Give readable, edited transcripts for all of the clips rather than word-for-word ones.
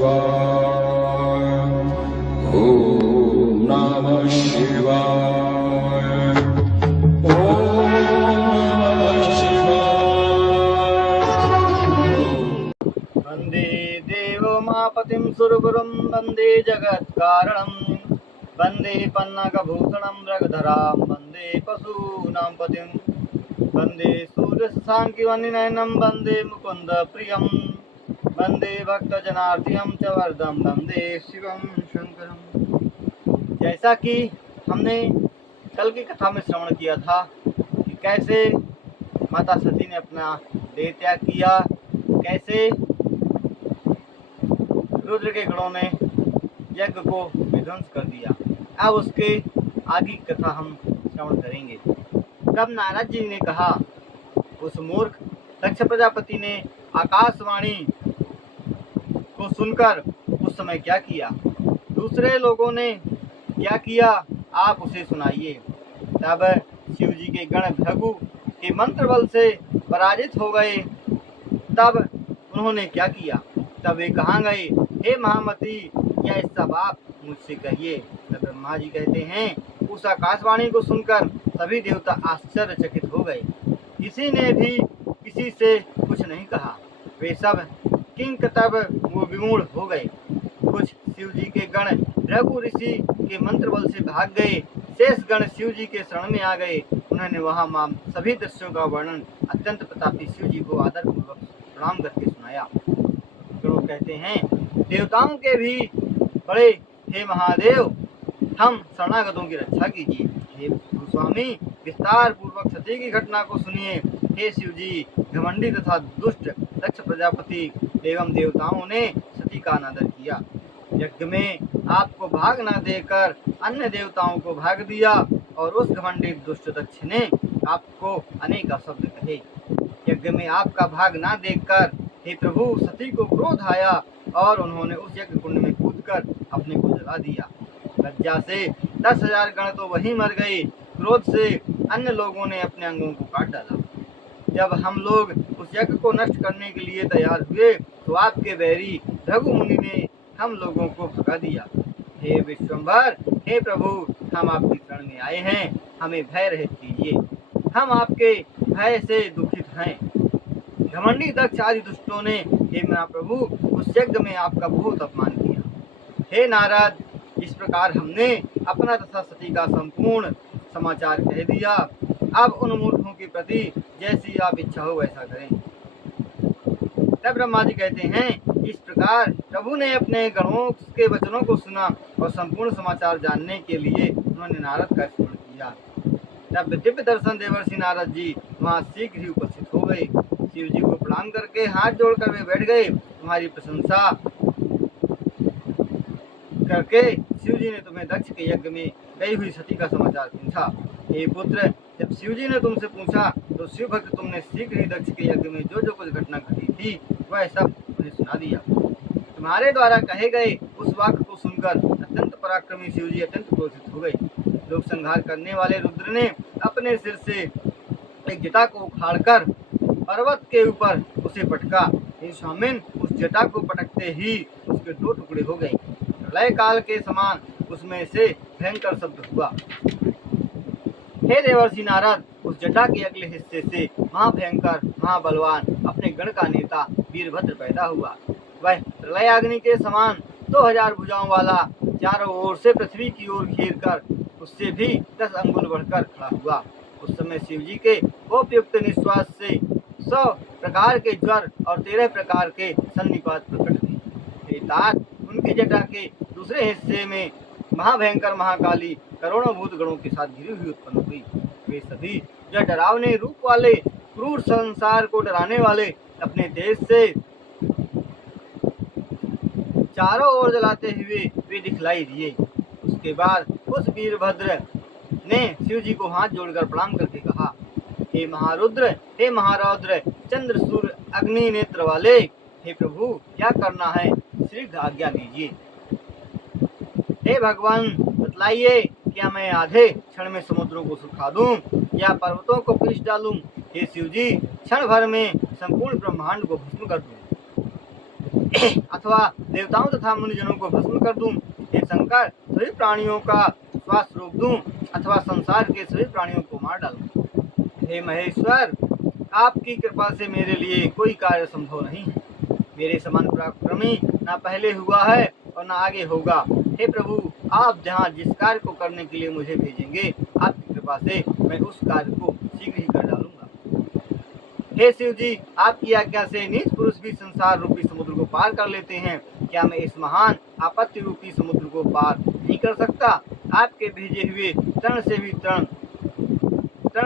शिवाय। ओम नमः शिवाय। ओम नमः शिवाय। वंदे देवमापतिं सुरगुरुं वंदे जगत्कारणं वंदे पन्नगभूषणं रगधरां वंदे पशूनां पतिं वंदे सूर्यशशाङ्कवन्निनयनं वंदे मुकुन्द प्रियं वंदे भक्तजनार्तिहं च वरदं वंदे शिवं शंकरं। जैसा कि हमने कल की कथा में श्रवण किया था कि कैसे माता सती ने अपना देह त्याग किया, कैसे रुद्र के गणों ने यज्ञ को विध्वंस कर दिया। अब उसके आगे की कथा हम श्रवण करेंगे। तब नारद जी ने कहा, उस मूर्ख दक्ष प्रजापति ने आकाशवाणी को सुनकर उस समय क्या किया, दूसरे लोगों ने क्या किया, आप उसे सुनाइए। तब शिव जी के गण भृगु के मंत्र बल से पराजित हो गए। तब उन्होंने क्या किया, तब वे कहाँ गए, हे महामती, यह सब आप मुझसे कहिए। तब ब्रह्मा जी कहते हैं, उस आकाशवाणी को सुनकर सभी देवता आश्चर्यचकित हो गए। किसी ने भी किसी से कुछ नहीं कहा। वे सब किंक तब वो विमूढ़ हो गए। कुछ शिव जी के गण भृगु ऋषि के मंत्र बल से भाग गए। शेष गण शिव जी के शरण में आ गए। उन्होंने वहां सभी दृश्यों का वर्णन अत्यंत प्रतापी शिव जी को आदर पूर्वक प्रणाम करके सुनाया। गणों कहते हैं, देवताओं के भी बड़े हे महादेव, हम शरणागतों की रक्षा कीजिए। हे स्वामी, विस्तार पूर्वक सती की घटना को सुनिए। हे शिव जी, घमंडी तथा दुष्ट दक्ष प्रजापति एवं देवताओं ने सती का अनादर किया। यज्ञ में आपको भाग न देकर अन्य देवताओं को भाग दिया और उस घमंडी दुष्ट दक्ष ने आपको अनेक शब्द कहे। यज्ञ में आपका भाग न देखकर हे प्रभु सती को क्रोध आया और उन्होंने उस यज्ञ कुंड में कूदकर अपने को जला दिया। लज्जा से 10,000 गण तो वहीं मर गए। क्रोध से अन्य लोगों ने अपने अंगों को काट डाला। जब हम लोग उस यज्ञ को नष्ट करने के लिए तैयार हुए तो आपके बैरी भृगु मुनि ने हम लोगों को भगा दिया। हे विश्वम्भर, हे प्रभु, हम आपकी शरण में आए हैं, हमें भय रहित कीजिए। हम आपके भय से दुखित हैं। घमंडी दक्ष आदि दुष्टों ने हे महाप्रभु उस यज्ञ में आपका बहुत अपमान किया। हे नारद, इस प्रकार हमने अपना तथा सती का संपूर्ण समाचार कह दिया। अब उन मूर्खों के प्रति जैसी आप इच्छा हो वैसा करें। तब ब्रह्मा जी कहते हैं, इस प्रकार प्रभु ने अपने गणों के वचनों को सुना और संपूर्ण समाचार जानने के लिए उन्होंने नारद का स्मरण किया। तब दिव्य दर्शन देवर्षि नारद जी वहाँ शीघ्र ही उपस्थित हो गए। शिव जी को प्रणाम करके हाथ जोड़कर वे बैठ गए। तुम्हारी प्रशंसा करके शिव जी ने तुम्हें दक्ष के यज्ञ में गई हुई सती का समाचार पूछा। हे पुत्र, जब शिव जी ने तुमसे पूछा तो शिव भक्त तुमने शीघ्र ही दक्ष के यज्ञ में जो जो कुछ घटना घटी थी वह सब उन्हें सुना दिया। तुम्हारे द्वारा कहे गए उस वाक्य को सुनकर अत्यंत पराक्रमी शिव जी अत्यंत क्रोधित हो गए। लोक संहार करने वाले रुद्र ने अपने सिर से एक जटा को उखाड़कर पर्वत के ऊपर उसे पटका। हे स्वामिन, उस जटा को पटकते ही उसके 2 टुकड़े हो गए। प्रलय काल के समान उसमें से भयंकर शब्द हुआ। हे देवर्षि नारद, उस जटा के अगले हिस्से से महाभयंकर महाबलवान अपने गण का नेता वीरभद्र पैदा हुआ। वह प्रलयाग्नि के समान 2000 भुजाओं वाला चारों ओर से पृथ्वी की ओर घेर कर उससे भी 10 अंगुल बढ़कर खड़ा हुआ। उस समय शिव जी के कोपयुक्त निश्वास से 100 प्रकार के ज्वर और 13 प्रकार के सन्निपात प्रकट हुए। हे तात, उनकी जटा के दूसरे हिस्से में महाभयंकर महाकाली करोड़ों भूत गणों के साथ घिरी हुई उत्पन्न हुई। वे सभी जो डरावने रूप वाले क्रूर संसार को डराने वाले अपने देश से चारों ओर जलाते हुए वे दिखलाई दिए। उसके बाद उस वीरभद्र ने शिव जी को हाथ जोड़कर प्रणाम करके कहा, हे महारुद्र, हे महारौद्र, चंद्र सूर्य अग्नि नेत्र वाले, हे प्रभु, क्या करना है, शीघ्र आज्ञा दीजिए। हे भगवान, बतलाइए, क्या मैं आधे क्षण में समुद्रों को सुखा दूं या पर्वतों को पीस डालूं? हे शिव जी, क्षण भर में संपूर्ण ब्रह्मांड को भस्म कर दूं। अथवा देवताओं तथा मुनिजनों को भस्म कर दूं। हे शंकर, सभी प्राणियों का श्वास रोक दूं अथवा संसार के सभी प्राणियों को मार डालूं। हे महेश्वर, आपकी कृपा से मेरे लिए कोई कार्य संभव नहीं है। मेरे समान पराक्रमी ना पहले हुआ है और ना आगे होगा। हे प्रभु, आप जहाँ जिस कार्य को करने के लिए मुझे भेजेंगे, आपकी कृपा से मैं उस कार्य को शीघ्र ही कर डालूंगा। हे शिव जी, आपकी आज्ञा से नीच पुरुष भी संसार रूपी समुद्र को पार कर लेते हैं। क्या मैं इस महान आपत्ति रूपी समुद्र को पार नहीं कर सकता? आपके भेजे हुए तरण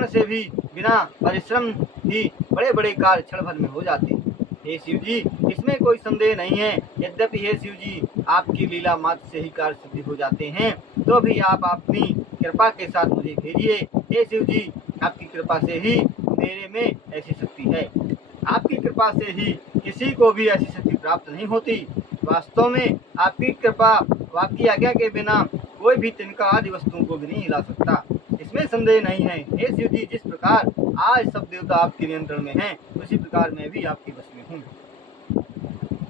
से भी बिना परिश्रम ही बड़े बड़े कार्य क्षण भर में हो जाते हैं। हे शिव जी, इसमें कोई संदेह नहीं है। यद्यपि हे शिव जी, आपकी लीला मात्र से ही कार्य सिद्धि हो जाते हैं, तो भी आप अपनी कृपा के साथ मुझे भेजिए। हे शिव जी, आपकी कृपा से ही मेरे में ऐसी शक्ति है। आपकी कृपा से ही किसी को भी ऐसी शक्ति प्राप्त नहीं होती। वास्तव में आपकी कृपा, आपकी आज्ञा के बिना कोई भी तिनका आदि वस्तुओं को भी नहीं हिला सकता, इसमें संदेह नहीं है। हे शिव जी, जिस प्रकार आज सब देवता आपके नियंत्रण में हैं, उसी प्रकार मैं भी आपके वश में हूँ।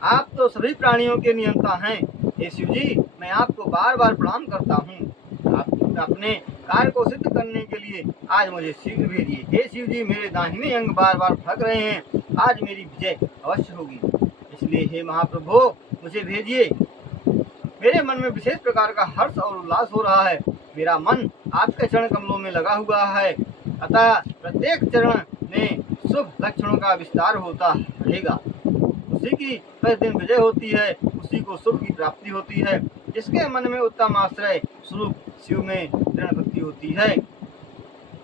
आप तो सभी प्राणियों के नियंता हैं। हे शिव जी, मैं आपको बार बार प्रणाम करता हूँ। आप अपने कार्य को सिद्ध करने के लिए आज मुझे शीघ्र भेजिए। हे शिव जी, मेरे दाहिने अंग बार बार फक रहे हैं, आज मेरी विजय अवश्य होगी। इसलिए हे महाप्रभु, मुझे भेजिए। मेरे मन में विशेष प्रकार का हर्ष और उल्लास हो रहा है। मेरा मन आपके चरण कमलों में लगा हुआ है, अतः प्रत्येक चरण में शुभ लक्षणों का विस्तार होता रहेगा। उसी की प्रतिदिन विजय होती है, उसी को शुभ की प्राप्ति होती है। जिसके मन में उत्तम आश्रय स्वरूप शिव में दृढ़ भक्ति होती है।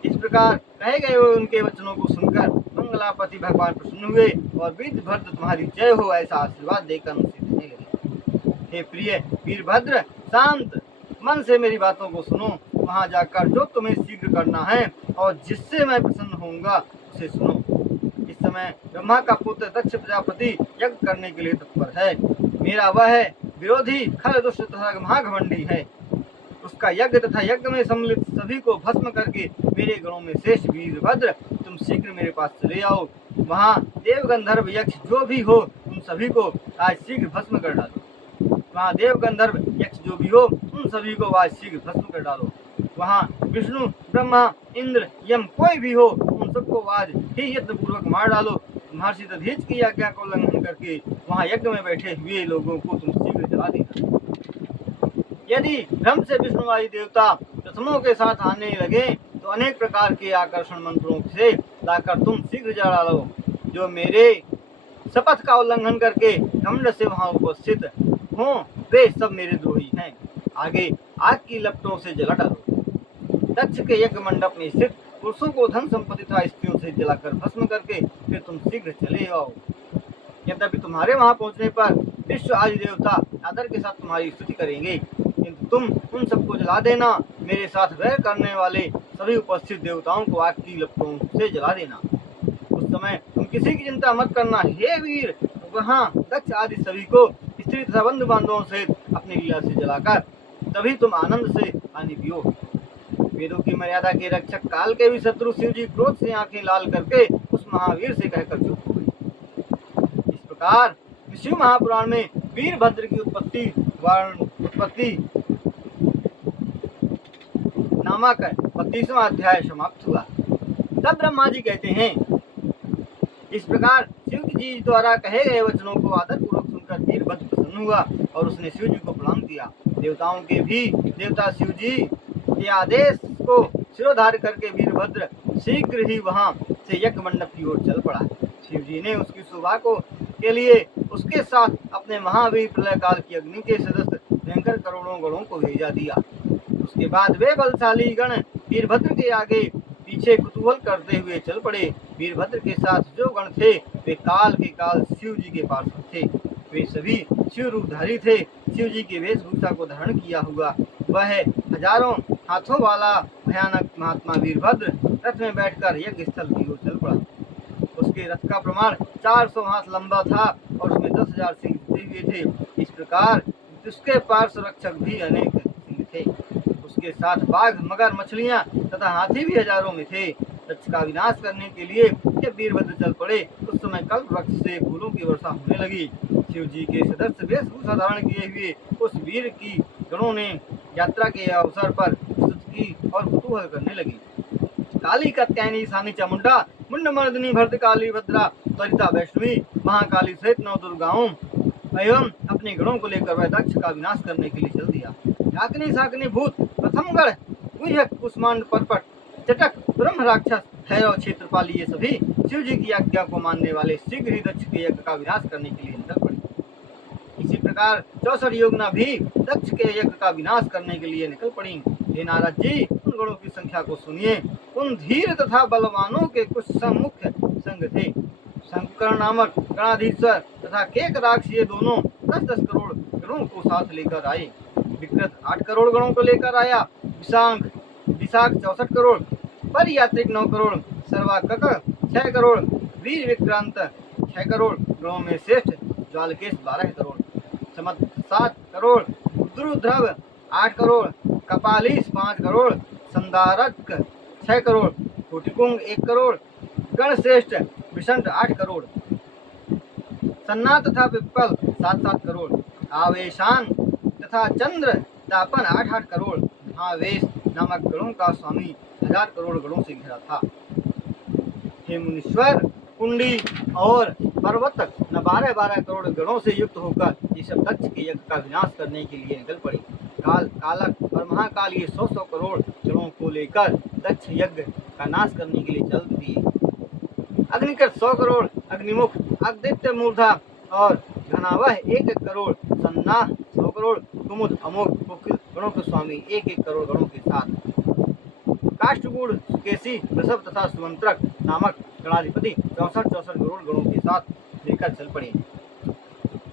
इस प्रकार कहे गए हुए उनके वचनों को सुनकर मंगलापति भगवान प्रसन्न हुए और वीरभद्र तुम्हारी जय हो ऐसा आशीर्वाद देकर उनसे कहने लगे। हे प्रिय वीरभद्र, शांत मन से मेरी बातों को सुनो। वहां जाकर जो तुम्हें शीघ्र करना है और जिससे मैं प्रसन्न होऊंगा उसे सुनो। इस समय ब्रह्मा का पुत्र दक्ष प्रजापति यज्ञ करने के लिए तत्पर है। मेरा वह विरोधी खल दुष्ट तथा महाघमंडी है। उसका यज्ञ तथा यज्ञ में सम्मिलित सभी को भस्म करके मेरे गणों में शेष वीरभद्र तुम शीघ्र मेरे पास चले आओ। वहाँ देव गंधर्व यक्ष जो भी हो उन सभी को आज शीघ्र भस्म कर डालो। वहाँ देव गंधर्व यक्ष जो भी हो उन सभी को आज शीघ्र भस्म कर डालो। वहाँ विष्णु ब्रह्मा इंद्र यम कोई भी हो उन सबको आज ही यत्न पूर्वक मार डालो। महर्षि दधीच की आज्ञा को उल्लंघन करके वहाँ यज्ञ में बैठे हुए लोगों को तुम शीघ्र जला देना। यदि भ्रम से विष्णु आदि देवता प्रथमों के साथ आने लगे तो अनेक प्रकार के आकर्षण मंत्रों से लाकर तुम शीघ्र जला डालो। जो मेरे शपथ का उल्लंघन करके घमंड से वहाँ उपस्थित हों वे सब मेरे द्रोही हैं। आगे आग की लपटों से जला डालो। दक्ष के यज्ञ मंडप में स्थित पुरुषों को धन संपत्ति तथा स्त्रियों से जलाकर भस्म करके फिर तुम शीघ्र चले आओ। यद्यपि तुम्हारे वहां पहुंचने पर विश्व आदि देवता आदर के साथ तुम्हारी स्तुति करेंगे, किंतु तुम उन सबको जला देना। मेरे साथ वैर करने वाले सभी उपस्थित देवताओं को आग की लपटों से जला देना। उस समय तुम किसी की चिंता मत करना। हे वीर, वहाँ दक्ष आदि सभी को स्त्री तथा बंधु बांधवों सहित अपनी लीला से जलाकर तभी तुम आनंद से पानी पियो। वेदों की मर्यादा के रक्षक काल के भी शत्रु शिव जी क्रोध से आंखें लाल करके उस महावीर से कहकर चुप हो गए। इस प्रकार शिव महापुराण में वीरभद्र की उत्पत्ति नामक 32वां अध्याय समाप्त हुआ। तब ब्रह्मा जी कहते हैं, इस प्रकार शिव जी द्वारा कहे गए वचनों को आदर पूर्वक सुनकर वीरभद्र प्रसन्न हुआ और उसने शिव जी को प्रणाम किया। देवताओं के भी देवता शिव जी के आदेश को सिरोधार्य करके वीरभद्र शीघ्र ही वहां से यज्ञ मंडप की ओर चल पड़ा। शिव जी ने उसकी शोभा के लिए उसके साथ अपने महावीर प्रलय काल की अग्नि के सदस्य भयंकर करोड़ों गणों को भेजा दिया। उसके बाद वे बलशाली गण वीरभद्र के आगे पीछे कुतूहल करते हुए चल पड़े। वीरभद्र के साथ जो गण थे वे काल के काल शिव जी के पास थे। वे सभी शिव रूपधारी थे। शिव जी के वेशभूषा को धारण किया हुआ वह हजारों हाथों वाला भयानक महात्मा वीरभद्र रथ में बैठकर यज्ञ स्थल की ओर चल पड़ा। उसके रथ का प्रमाण 400 हाथ लंबा था और उसमें 10,000 सिंह जुटे हुए थे। इस प्रकार उसके पार्श्व रक्षक भी अनेक सिंह थे। उसके साथ बाघ, मगर, मछलियां तथा हाथी भी हजारों में थे दक्ष का विनाश करने के लिए जब वीरभद्र चल पड़े उस समय कल्प वृक्ष से फूलों की वर्षा होने लगी। शिव जी के सदस्य वेशभूषा धारण किए हुए उस वीर की गणों ने यात्रा के अवसर पर स्तुति और कुतूहल करने लगी। काली कात्यायनी सानी चामुंडा मुंडमर्दिनी भद्रकाली भद्रा त्वरिता वैष्णवी महाकाली सहित 9 दुर्गाओं एवं अपने गणों को लेकर वह दक्ष का विनाश करने के लिए चल दिया। याकनी साकनी भूत प्रथमगढ़ गुह्यक कुष्मांड परपट चटक ब्रह्म राक्षस भैरव क्षेत्रपाली ये सभी शिव जी की आज्ञा को मानने वाले शीघ्र ही दक्ष के यज्ञ का विनाश करने के लिए निकल पड़े। इसी प्रकार 64 योजना भी दक्ष के यज्ञ का विनाश करने के लिए निकल पड़ी। हे नारद जी, उन गणों की संख्या को सुनिए। उन धीर तथा बलवानों के कुछ मुख्य संग थे। शंकर नामक गणाधीश्वर तथा केकराक्ष ये दोनों 10-10 करोड़ गणों को साथ लेकर आए। विकृत 8 करोड़ गणों को लेकर आया। विशाख 64 करोड़, परियात्रिक 9 करोड़, सर्वाकक 6 करोड़, वीर विक्रांत 6 करोड़ गणों में श्रेष्ठ ज्वालकेश 12 करोड़, समत 7 करोड़, रुद्रध्रव 8 करोड़, कपालीस 5 करोड़, संदारक 6 करोड़, कोटिकुंग 1 करोड़, गणश्रेष्ठ विषंट 8 करोड़, सन्ना तथा पिप्पल 7-7 करोड़, आवेशान तथा चंद्र तापन 8-8 करोड़, महावेश नामक गणों का स्वामी 1000 करोड़ गणों से घिरा था। हे मुनीश्वर, कुंडी और पर्वत 12-12 करोड़ गणों से युक्त होकर ये सब दक्ष के यज्ञ का विनाश करने के लिए निकल पड़े। काल, कालक और महाकाल ये 100-100 करोड़ गणों को लेकर दक्ष यज्ञ का नाश करने के लिए चल दिए। अग्निकृत 100 करोड़, अग्निमुख, आदित्य मूर्धा और घनावह 1-1 करोड़, सन्नाह 100 करोड़, कुमुद, अमोघ, कुकिल गणों के स्वामी 1-1 करोड़ गणों के साथ, काष्ठगुड़, सुकेशी, वृषभ तथा सुमंत्रक नामक गणाधिपति 64-64 करोड़ गणों के साथ लेकर चल पड़े।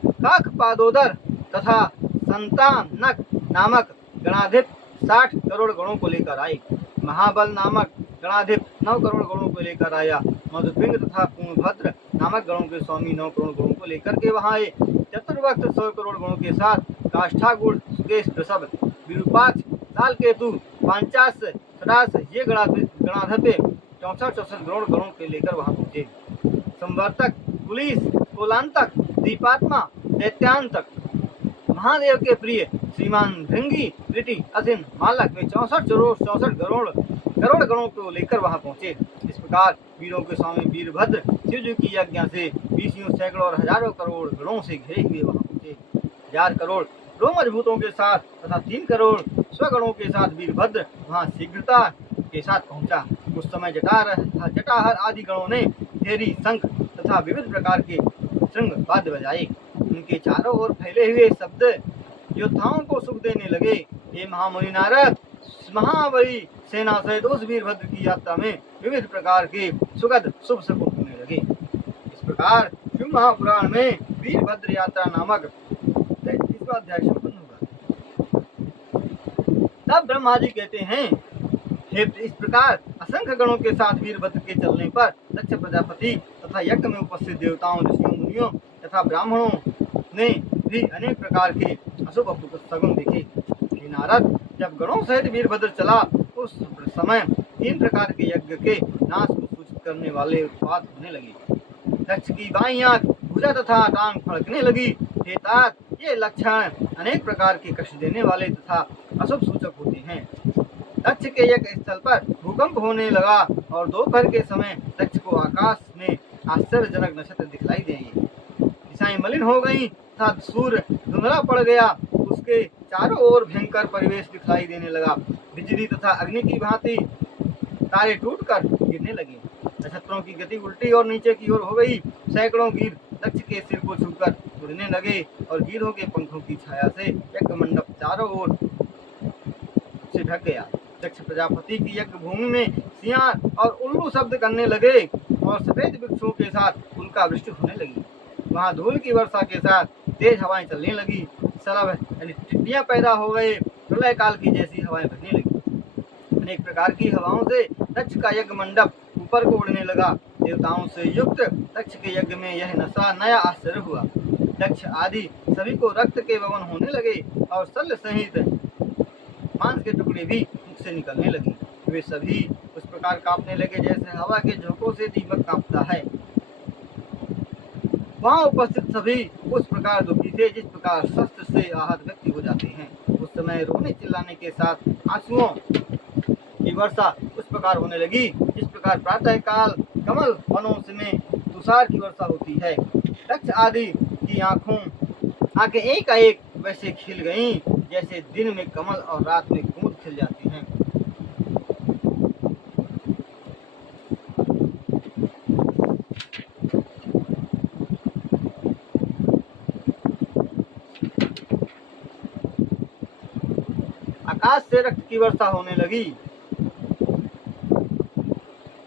काक पादोदर तथा संतानक नामक गणाधिप 60 करोड़ गणों को लेकर आए। महाबल नामक गणाधिप 9 करोड़ गणों को लेकर आया। मधुपिंग तथा पूर्णभद्र नामक गणों के स्वामी 9 करोड़ गणों को लेकर के वहां आए। चतुर्वक्त 100 करोड़ गणों के साथ काष्ठागुड़, सुकेश, वृषभ, विरूपाक्ष, तालकेतु, पांचास, सदास ये गणाधिप 64-64 करोड़ गणों के लेकर वहां पहुंचे। संवर्तक, पुलिस, कोलांतक, दीपात्मा, दैत्यांतक, महादेव के प्रिय श्रीमान भृंगी, ऋटि, असिन, मालक वे 64 करोड़ गणों को लेकर वहां पहुंचे। इस प्रकार वीरों के स्वामी वीरभद्र शिव जी की आज्ञा से 20 सैकड़ों और हजारों करोड़ गणों से घिरे हुए वहां पहुंचे। 1000 करोड़ रोमज भूतों के साथ तथा 3 करोड़ स्वगणों के साथ वीरभद्र वहां शीघ्रता के साथ पहुंचा। उस समय जटाहर आदि गणों ने घेरी, शंख तथा विविध प्रकार के श्रृंग वाद्य बजाए। उनके चारों ओर फैले हुए शब्द योद्धाओं को सुख देने लगे। हे महामुनि नारद, महाबली सेना सहित उस वीरभद्र की यात्रा में विविध प्रकार के सुखद शुभ शकुन होने लगे। इस प्रकार शिव महापुराण में वीरभद्र यात्रा नामक 33वां अध्याय संपन्न हुआ। तब ब्रह्मा जी कहते हैं, हे इस प्रकार असंख्य गणों के साथ वीरभद्र के चलने पर दक्ष प्रजापति तथा यज्ञ में उपस्थित देवताओं, ऋषियों, मुनियों तथा ब्राह्मणों ने भी अनेक प्रकार के अशुभ सगुन देखे। हे नारद, जब गणों सहित वीरभद्र चला उस समय 3 प्रकार के यज्ञ के नाश को सूचित करने वाले उत्पाद होने लगे। दक्ष की बाईं आंख, भुजा तथा टांग फड़कने लगी। हे तात, ये लक्षण अनेक प्रकार के कष्ट देने वाले तथा अशुभ सूचक होते हैं। दक्ष के यज्ञ स्थल पर भूकंप होने लगा और दोपहर के समय दक्ष को आकाश में आश्चर्यजनक नक्षत्र दिखलाई दिए। दिशाएं मलिन हो गईं तथा सूर्य धुंधला पड़ गया। उसके चारों ओर भयंकर परिवेश दिखाई देने लगा। बिजली तथा अग्नि की भांति तारे टूटकर गिरने लगे। नक्षत्रों की गति उल्टी और नीचे की ओर हो गई। सैकड़ों गिर दक्ष के सिर को छूकर उड़ने लगे और गिरों के पंखों की छाया से यज्ञ मंडप चारों ओर से ढक गया। दक्ष प्रजापति की यज्ञ भूमि में सियार और उल्लू शब्द करने लगे और सफेद वृक्षों के साथ उनका वृष्टि होने लगी। वहां धूल की वर्षा के साथ तेज हवाएं चलने लगी। सरब यानी टिड्डियां पैदा हो गए। प्रलय काल की जैसी हवाएं बहने लगी। अनेक प्रकार की हवाओं से दक्ष का यज्ञ मंडप ऊपर को उड़ने लगा। देवताओं से युक्त दक्ष के यज्ञ में यह नया आश्चर्य हुआ। दक्ष आदि सभी को रक्त के वमन होने लगे और शल्य सहित मांस के टुकड़े भी मुख से निकलने लगे। वे सभी उस प्रकार प्रकार कांपने लगे जैसे हवा के झोंकों से दीपक कांपता है। वहां उपस्थित सभी उस प्रकार दुखी थे जिस प्रकार शस्त्र से आहत व्यक्ति हो जाते हैं। उस समय रोने चिल्लाने के साथ आंसुओं की वर्षा उस प्रकार होने लगी जिस प्रकार प्रातः काल कमल वनों में तुषार की वर्षा होती है। दक्ष आदि की आंखें एकाएक वैसे खिल गईं जैसे दिन में कमल और रात में कुमुद खिल जाती हैं। आकाश से रक्त की वर्षा होने लगी,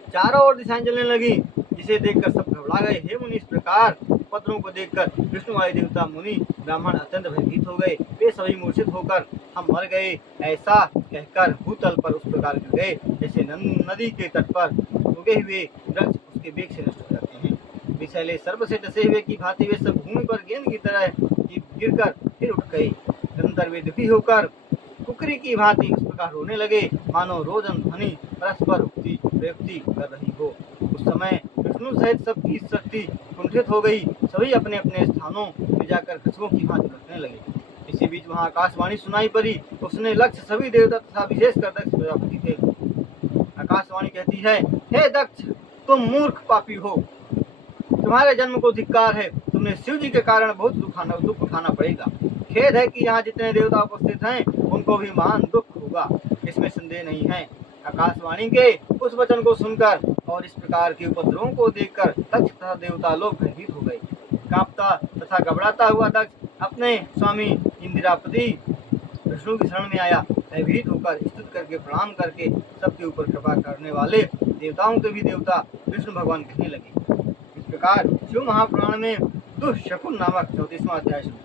चारों ओर दिशाएं जलने लगी, जिसे देखकर सब घबरा गए। हे मुनि, इस प्रकार पत्रों को देखकर विष्णु आदि देवता मुनि ब्राह्मण अत्यंत भयभीत हो गए। वे सभी मूर्छित होकर हम मर गए ऐसा कहकर भूतल पर उस प्रकार गिर गए जैसे नदी के तट पर उगे हुए वृक्ष उसके बेग से नष्ट हो जाते हैं। विषैले सर्प से डसे हुए की भांति वे सब भूमि पर गेंद की तरह गिरकर फिर उठ गए। निरंतर वे दुखी होकर कुकरी की भांति उस प्रकार रोने लगे मानो रोदन ध्वनि परस्पर उक्ति प्रयुक्ति कर रही हो। उस समय विष्णु सहित सबकी शक्ति कुंठित हो गई। सभी अपने अपने स्थानों में जाकर कछुओं की भांति रखने लगे। इसी बीच वहां आकाशवाणी सुनाई पड़ी। उसने लक्ष्य सभी देवता तथा विशेषकर दक्ष प्रजापति थे। आकाशवाणी कहती है, हे दक्ष, तुम मूर्ख पापी हो, तुम्हारे जन्म को धिक्कार है। तुमने शिव जी के कारण बहुत दुख उठाना पड़ेगा। खेद है कि यहाँ जितने देवता उपस्थित हैं उनको भी महान दुख होगा, इसमें संदेह नहीं है। आकाशवाणी के उस वचन को सुनकर और इस प्रकार के उपद्रवों को देखकर दक्ष तथा देवता लोग भयभीत हो गए। कांपता तथा घबराता हुआ दक्ष अपने स्वामी इंदिरापति विष्णु की शरण में आया। भयभीत होकर स्तुति करके प्रणाम करके सबके ऊपर कृपा करने वाले देवताओं के भी देवता विष्णु भगवान कहने लगे। इस प्रकार शिव महापुराण में दुःशकुन नामक 34वां अध्याय शुरू।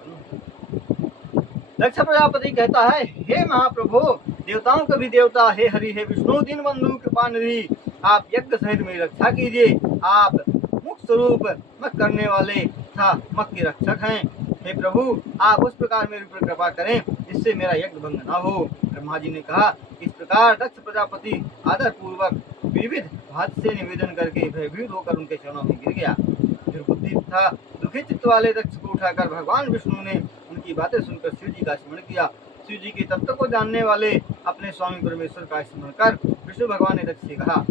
दक्ष प्रजापति कहता है, हे महाप्रभु, देवताओं के भी देवता, हे हरि, हे विष्णु दीन बंधु कृपा निधि, आप यज्ञ सहित मेरी रक्षा कीजिए। आप मुक्त स्वरूप मत करने वाले तथा मत के रक्षक हैं। हे प्रभु, आप उस प्रकार मेरे ऊपर कृपा करें जिससे मेरा यज्ञ भंग न हो। ब्रह्मा जी ने कहा। इस प्रकार दक्ष प्रजापति आदर पूर्वक विविध भात से निवेदन करके भयभीत होकर उनके चरणों में गिर गया। दुर्बुद्धि तथा दुखी चित्त वाले दक्ष को उठाकर भगवान विष्णु ने उनकी बातें सुनकर शिव जी का स्मरण किया। शिव जी के तत्व को जानने वाले अपने स्वामी परमेश्वर का स्मरण कर विष्णु भगवान ने दक्ष से कहा,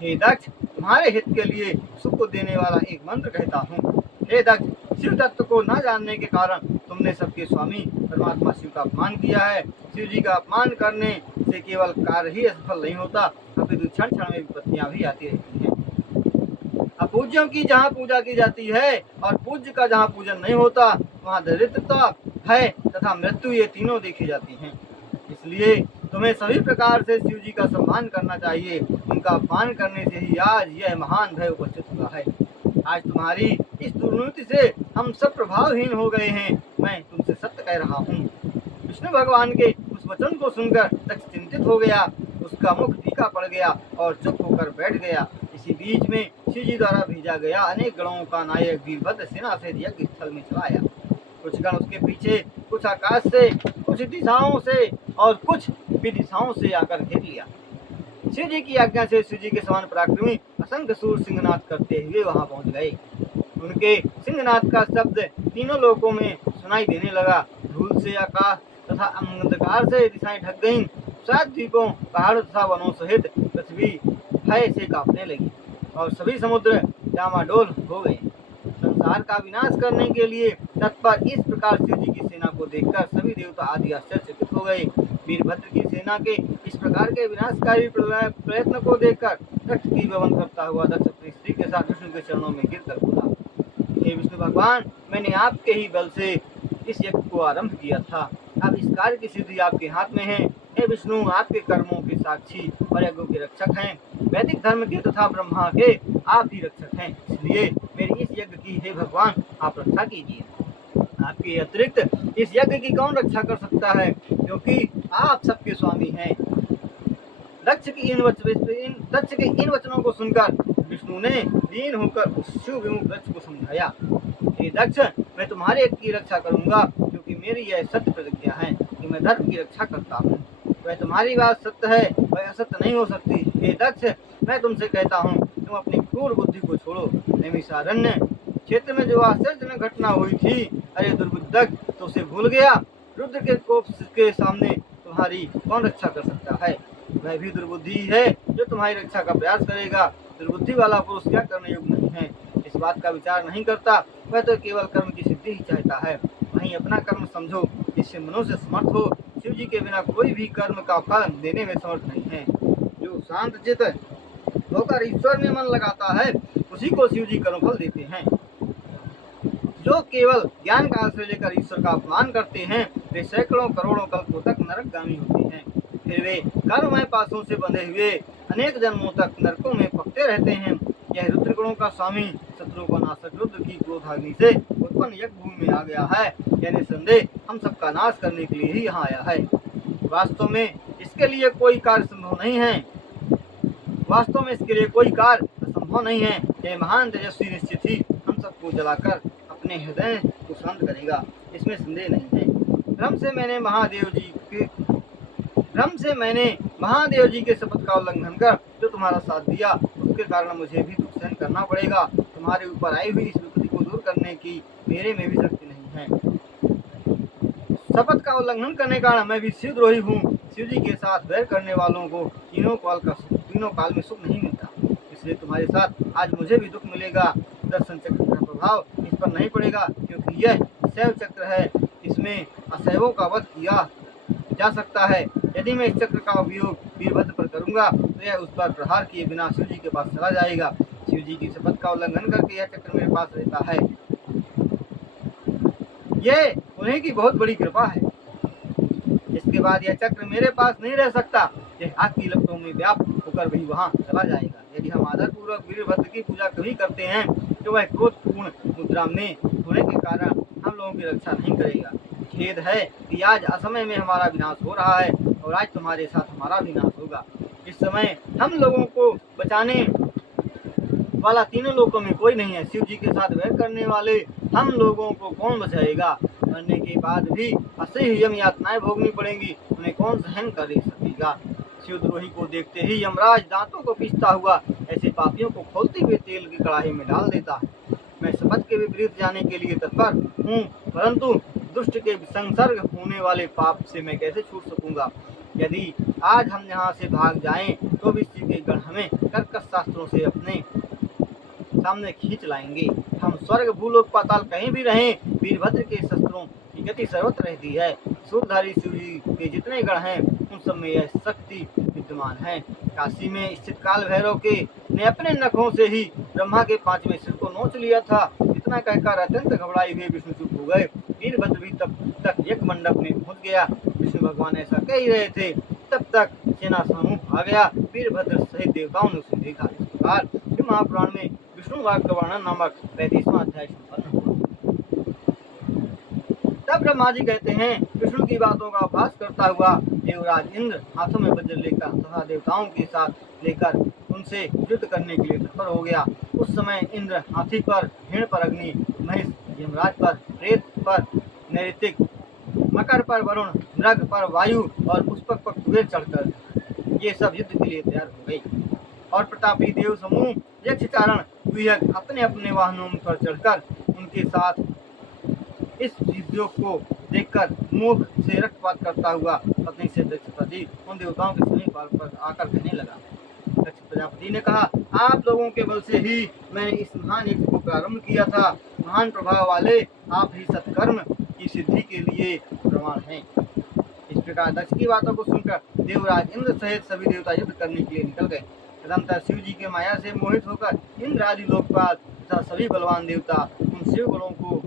हे दक्ष, तुम्हारे हित के लिए सुख को देने वाला एक मंत्र कहता हूँ। हे दक्ष, शिव तत्व को न जानने के कारण तुमने सबके स्वामी परमात्मा शिव का अपमान किया है। शिव जी का अपमान करने से केवल कार्य ही असफल नहीं होता, अपितु क्षण क्षण में विपत्तियां भी आती रहती हैं। अपूज्यों की जहाँ पूजा की जाती है और पूज्य का जहाँ पूजन नहीं होता वहाँ दरिद्रता, भय तथा मृत्यु ये तीनों देखी जाती हैं। इसलिए तुम्हें सभी प्रकार से शिव जी का सम्मान करना चाहिए। उनका अपमान करने से ही आज यह महान भय उपस्थित हुआ है। आज तुम्हारी इस दुर्नीति से हम सब प्रभावहीन हो गए हैं। मैं तुमसे सत्य कह रहा हूँ। विष्णु भगवान के उस वचन को सुनकर दक्ष चिंतित हो गया। उसका मुख फीका पड़ गया और चुप होकर बैठ गया। इसी बीच में शिव जी द्वारा भेजा गया अनेक गणों का नायक वीरभद्र सेना से यज्ञ स्थल में चला आया। कुछ गण उसके पीछे, कुछ आकाश से, कुछ दिशाओं से और कुछ विदिशाओं से आकर घेर लिया। शिव जी की आज्ञा से शिव जी के समान पराक्रमी असंख्य सूर सिंहनाद करते हुए वहां पहुंच गए। उनके सिंहनाद का शब्द तीनों लोकों में सुनाई देने लगा। धूल से आकाश तथा अंधकार से दिशाएं ढक गईं। 7 द्वीपों, पहाड़ों तथा वनों सहित पृथ्वी भय से कांपने लगी और सभी समुद्र डामाडोल हो गए। संसार का विनाश करने के लिए तत्पर इस प्रकार शिव जी की सेना को देखकर सभी देवता आदि आश्चर्यचकित हो गए। वीरभद्र की सेना के इस प्रकार के विनाशकारी प्रयत्न को देखकर रक्त की गमन करता हुआ दक्ष अपनी स्त्री के साथ विष्णु के चरणों में गिरकर बोला, हे विष्णु भगवान, मैंने आपके ही बल से इस यज्ञ को आरंभ किया था। अब इस कार्य की सिद्धि आपके हाथ में है। हे विष्णु, आपके कर्मों के साक्षी और यज्ञों के रक्षक हैं। वैदिक धर्म के तथा ब्रह्मा के आप ही रक्षक हैं। इसलिए मेरी इस यज्ञ की हे भगवान आप रक्षा कीजिए। आपके अतिरिक्त इस यज्ञ की कौन रक्षा कर सकता है, क्योंकि आप सबके स्वामी हैं। दक्ष के इन वचनों को सुनकर विष्णु ने दीन होकर उस शिव विमुख दक्ष को समझाया, हे दक्ष, मैं तुम्हारे यज्ञ की रक्षा करूंगा, क्योंकि मेरी यह सत्य प्रतिज्ञा है कि मैं धर्म की रक्षा करता हूँ। वह तुम्हारी बात सत्य है, वह असत्य नहीं हो सकती। हे दक्ष, मैं तुमसे कहता हूँ, तुम अपनी क्रूर बुद्धि को छोड़ो। नैमिषारण्य क्षेत्र में जो आश्चर्यजनक घटना हुई थी, अरे दुर्बुद्धक, तो उसे भूल गया? रुद्र के कोप के सामने तुम्हारी कौन रक्षा कर सकता है? वह भी दुर्बुद्धि है जो तुम्हारी रक्षा का प्रयास करेगा। दुर्बुद्धि वाला पुरुष क्या करने योग्य नहीं है, इस बात का विचार नहीं करता। वह तो केवल कर्म की सिद्धि ही चाहता है। वहीं अपना कर्म समझो, जिससे मनुष्य समर्थ हो। शिव जी के बिना कोई भी कर्म का फल देने में समर्थ नहीं है। जो शांत चित्त होकर ईश्वर में मन लगाता है, उसी को शिव जी कर्म फल देते हैं। जो केवल ज्ञान का आश्रय लेकर ईश्वर का अपमान करते हैं, वे सैकड़ों करोड़ों कल्पों तक नरकगामी होते हैं। फिर वे कर्ममय पाशों से बंधे हुए अनेक जन्मों तक नरकों में पकते रहते हैं। यह रुद्र गुणों का स्वामी, शत्रु को नाशक रुद्र की क्रोधाग्नि से उत्पन्न यज्ञ भूमि में आ गया है। यह निसंदेह हम सबका नाश करने के लिए ही यहाँ आया है। वास्तव में इसके लिए कोई कार्य संभव नहीं है। वास्तव में इसके लिए कोई कार्य संभव नहीं है। यह महान तेजस्वी निश्चित ही हम सबको जलाकर अपने हृदय को शांत करेगा, इसमें संदेह नहीं है। भ्रम से मैंने महादेव जी के शपथ का उल्लंघन कर जो तुम्हारा साथ दिया, उसके कारण मुझे भी दुख सहन करना पड़ेगा। तुम्हारे ऊपर आई हुई इस विपत्ति को दूर करने की मेरे में भी शक्ति नहीं है। शपथ का उल्लंघन करने का कारण मैं भी शिवद्रोही हूँ। शिव जी के साथ वैर करने वालों को तीनों काल में सुख नहीं मिलता। इसलिए तुम्हारे साथ आज मुझे भी दुख मिलेगा। दर्शन चक्र का प्रभाव इस पर नहीं पड़ेगा, क्योंकि यह शैव चक्र है। इसमें अशैवों का वध किया जा सकता है। यदि मैं इस चक्र का उपयोग वीरभद्र पर करूंगा, तो यह उस पर प्रहार किए बिना शिव जी के पास चला जाएगा। शिव जी की शपथ का उल्लंघन करके यह चक्र मेरे पास रहता है। ये उन्हीं की बहुत बड़ी कृपा है। इसके बाद यह चक्र मेरे पास नहीं रह सकता। यह आग की लपटों में व्याप्त होकर भी वहां चला जाएगा। यदि हम आदरपूर्वक वीरभद्र की पूजा कभी करते हैं, तो वह क्रोधपूर्ण मुद्रा में होने के कारण हम लोगों की रक्षा नहीं करेगा। खेद है कि आज असमय में हमारा विनाश हो रहा है, और आज तुम्हारे साथ हमारा विनाश होगा। इस समय हम लोगों को बचाने वाला तीनों लोकों में कोई नहीं है। शिव जी के साथ वैर करने वाले हम लोगों को कौन बचाएगा? मरने के बाद भी असह्य यम यातनाएं भोगनी पड़ेंगी, उन्हें कौन सहन कर सकेगा? शिवद्रोही को देखते ही यमराज दांतों को पीसता हुआ ऐसे पापियों को खोलते हुए तेल की कड़ाही में डाल देता है। मैं शपथ के विपरीत जाने के लिए तत्पर हूँ, परंतु दुष्ट के संसर्ग होने वाले पाप से मैं कैसे छूट सकूंगा? यदि आज हम यहाँ से भाग जाएं, तो भी शिव के गण हमें कर्कश शास्त्रों से अपने सामने खींच लाएंगे। हम स्वर्ग भूलोक पाताल कहीं भी रहें, वीरभद्र के शस्त्रों की गति सर्वत्र रहती है। सूरधारी शिव जी के जितने गण हैं, उन सब में यह शक्ति विद्यमान है। काशी में स्थित काल भैरव के ने अपने नखों से ही ब्रह्मा के 5वें सिर को नोच लिया था। इतना कहकर अत्यंत घबराए हुए विष्णु चुप हो गए। वीरभद्र भी तब तक यज्ञ मंडप में पहुंच गया। विष्णु भगवान ऐसा कह ही रहे थे, तब तक सेना समूह आ गया। वीरभद्र सहित देवताओं ने उसे देखा। इस प्रकार शिव महापुराण में विष्णु वाक्य वर्णन नामक 35वां अध्याय संपन्न हुआ। तब ब्रह्मा जी कहते हैं, विष्णु की बातों का अभ्यास करता हुआ देवराज इंद्र हाथों में वज्र लेकर तथा देवताओं के साथ लेकर उनसे युद्ध करने के लिए तत्पर हो गया। उस समय इंद्र हाथी पर, हिरण पर अग्नि, महेश यमराज पर, प्रेत पर नैऋतिक, मकर पर वरुण, मृग पर वायु और पुष्पक पर कुबेर चढ़कर ये सब युद्ध के लिए तैयार हो गई। और प्रतापी देव समूह यक्षचारण विहग अपने अपने वाहनों पर चढ़कर उनके साथ इस युद्ध को देखकर मुख से रक्तपात करता हुआ पत्नी से दक्षपति उन देवताओं के समीप पर आकर कहने लगा। दक्ष प्रजापति ने कहा, आप लोगों के बल से ही मैंने इस महान यज्ञ को प्रारंभ किया था। महान प्रभाव वाले आप ही सत्कर्म की सिद्धि के लिए प्रमाण हैं। इस प्रकार दक्ष की बातों को सुनकर देवराज इंद्र सहित सभी देवता युद्ध करने के लिए निकल गए। तदनंतर शिव जी के माया से मोहित होकर इंद्र आदि लोकपाल तथा सभी बलवान देवता उन शिव गणों को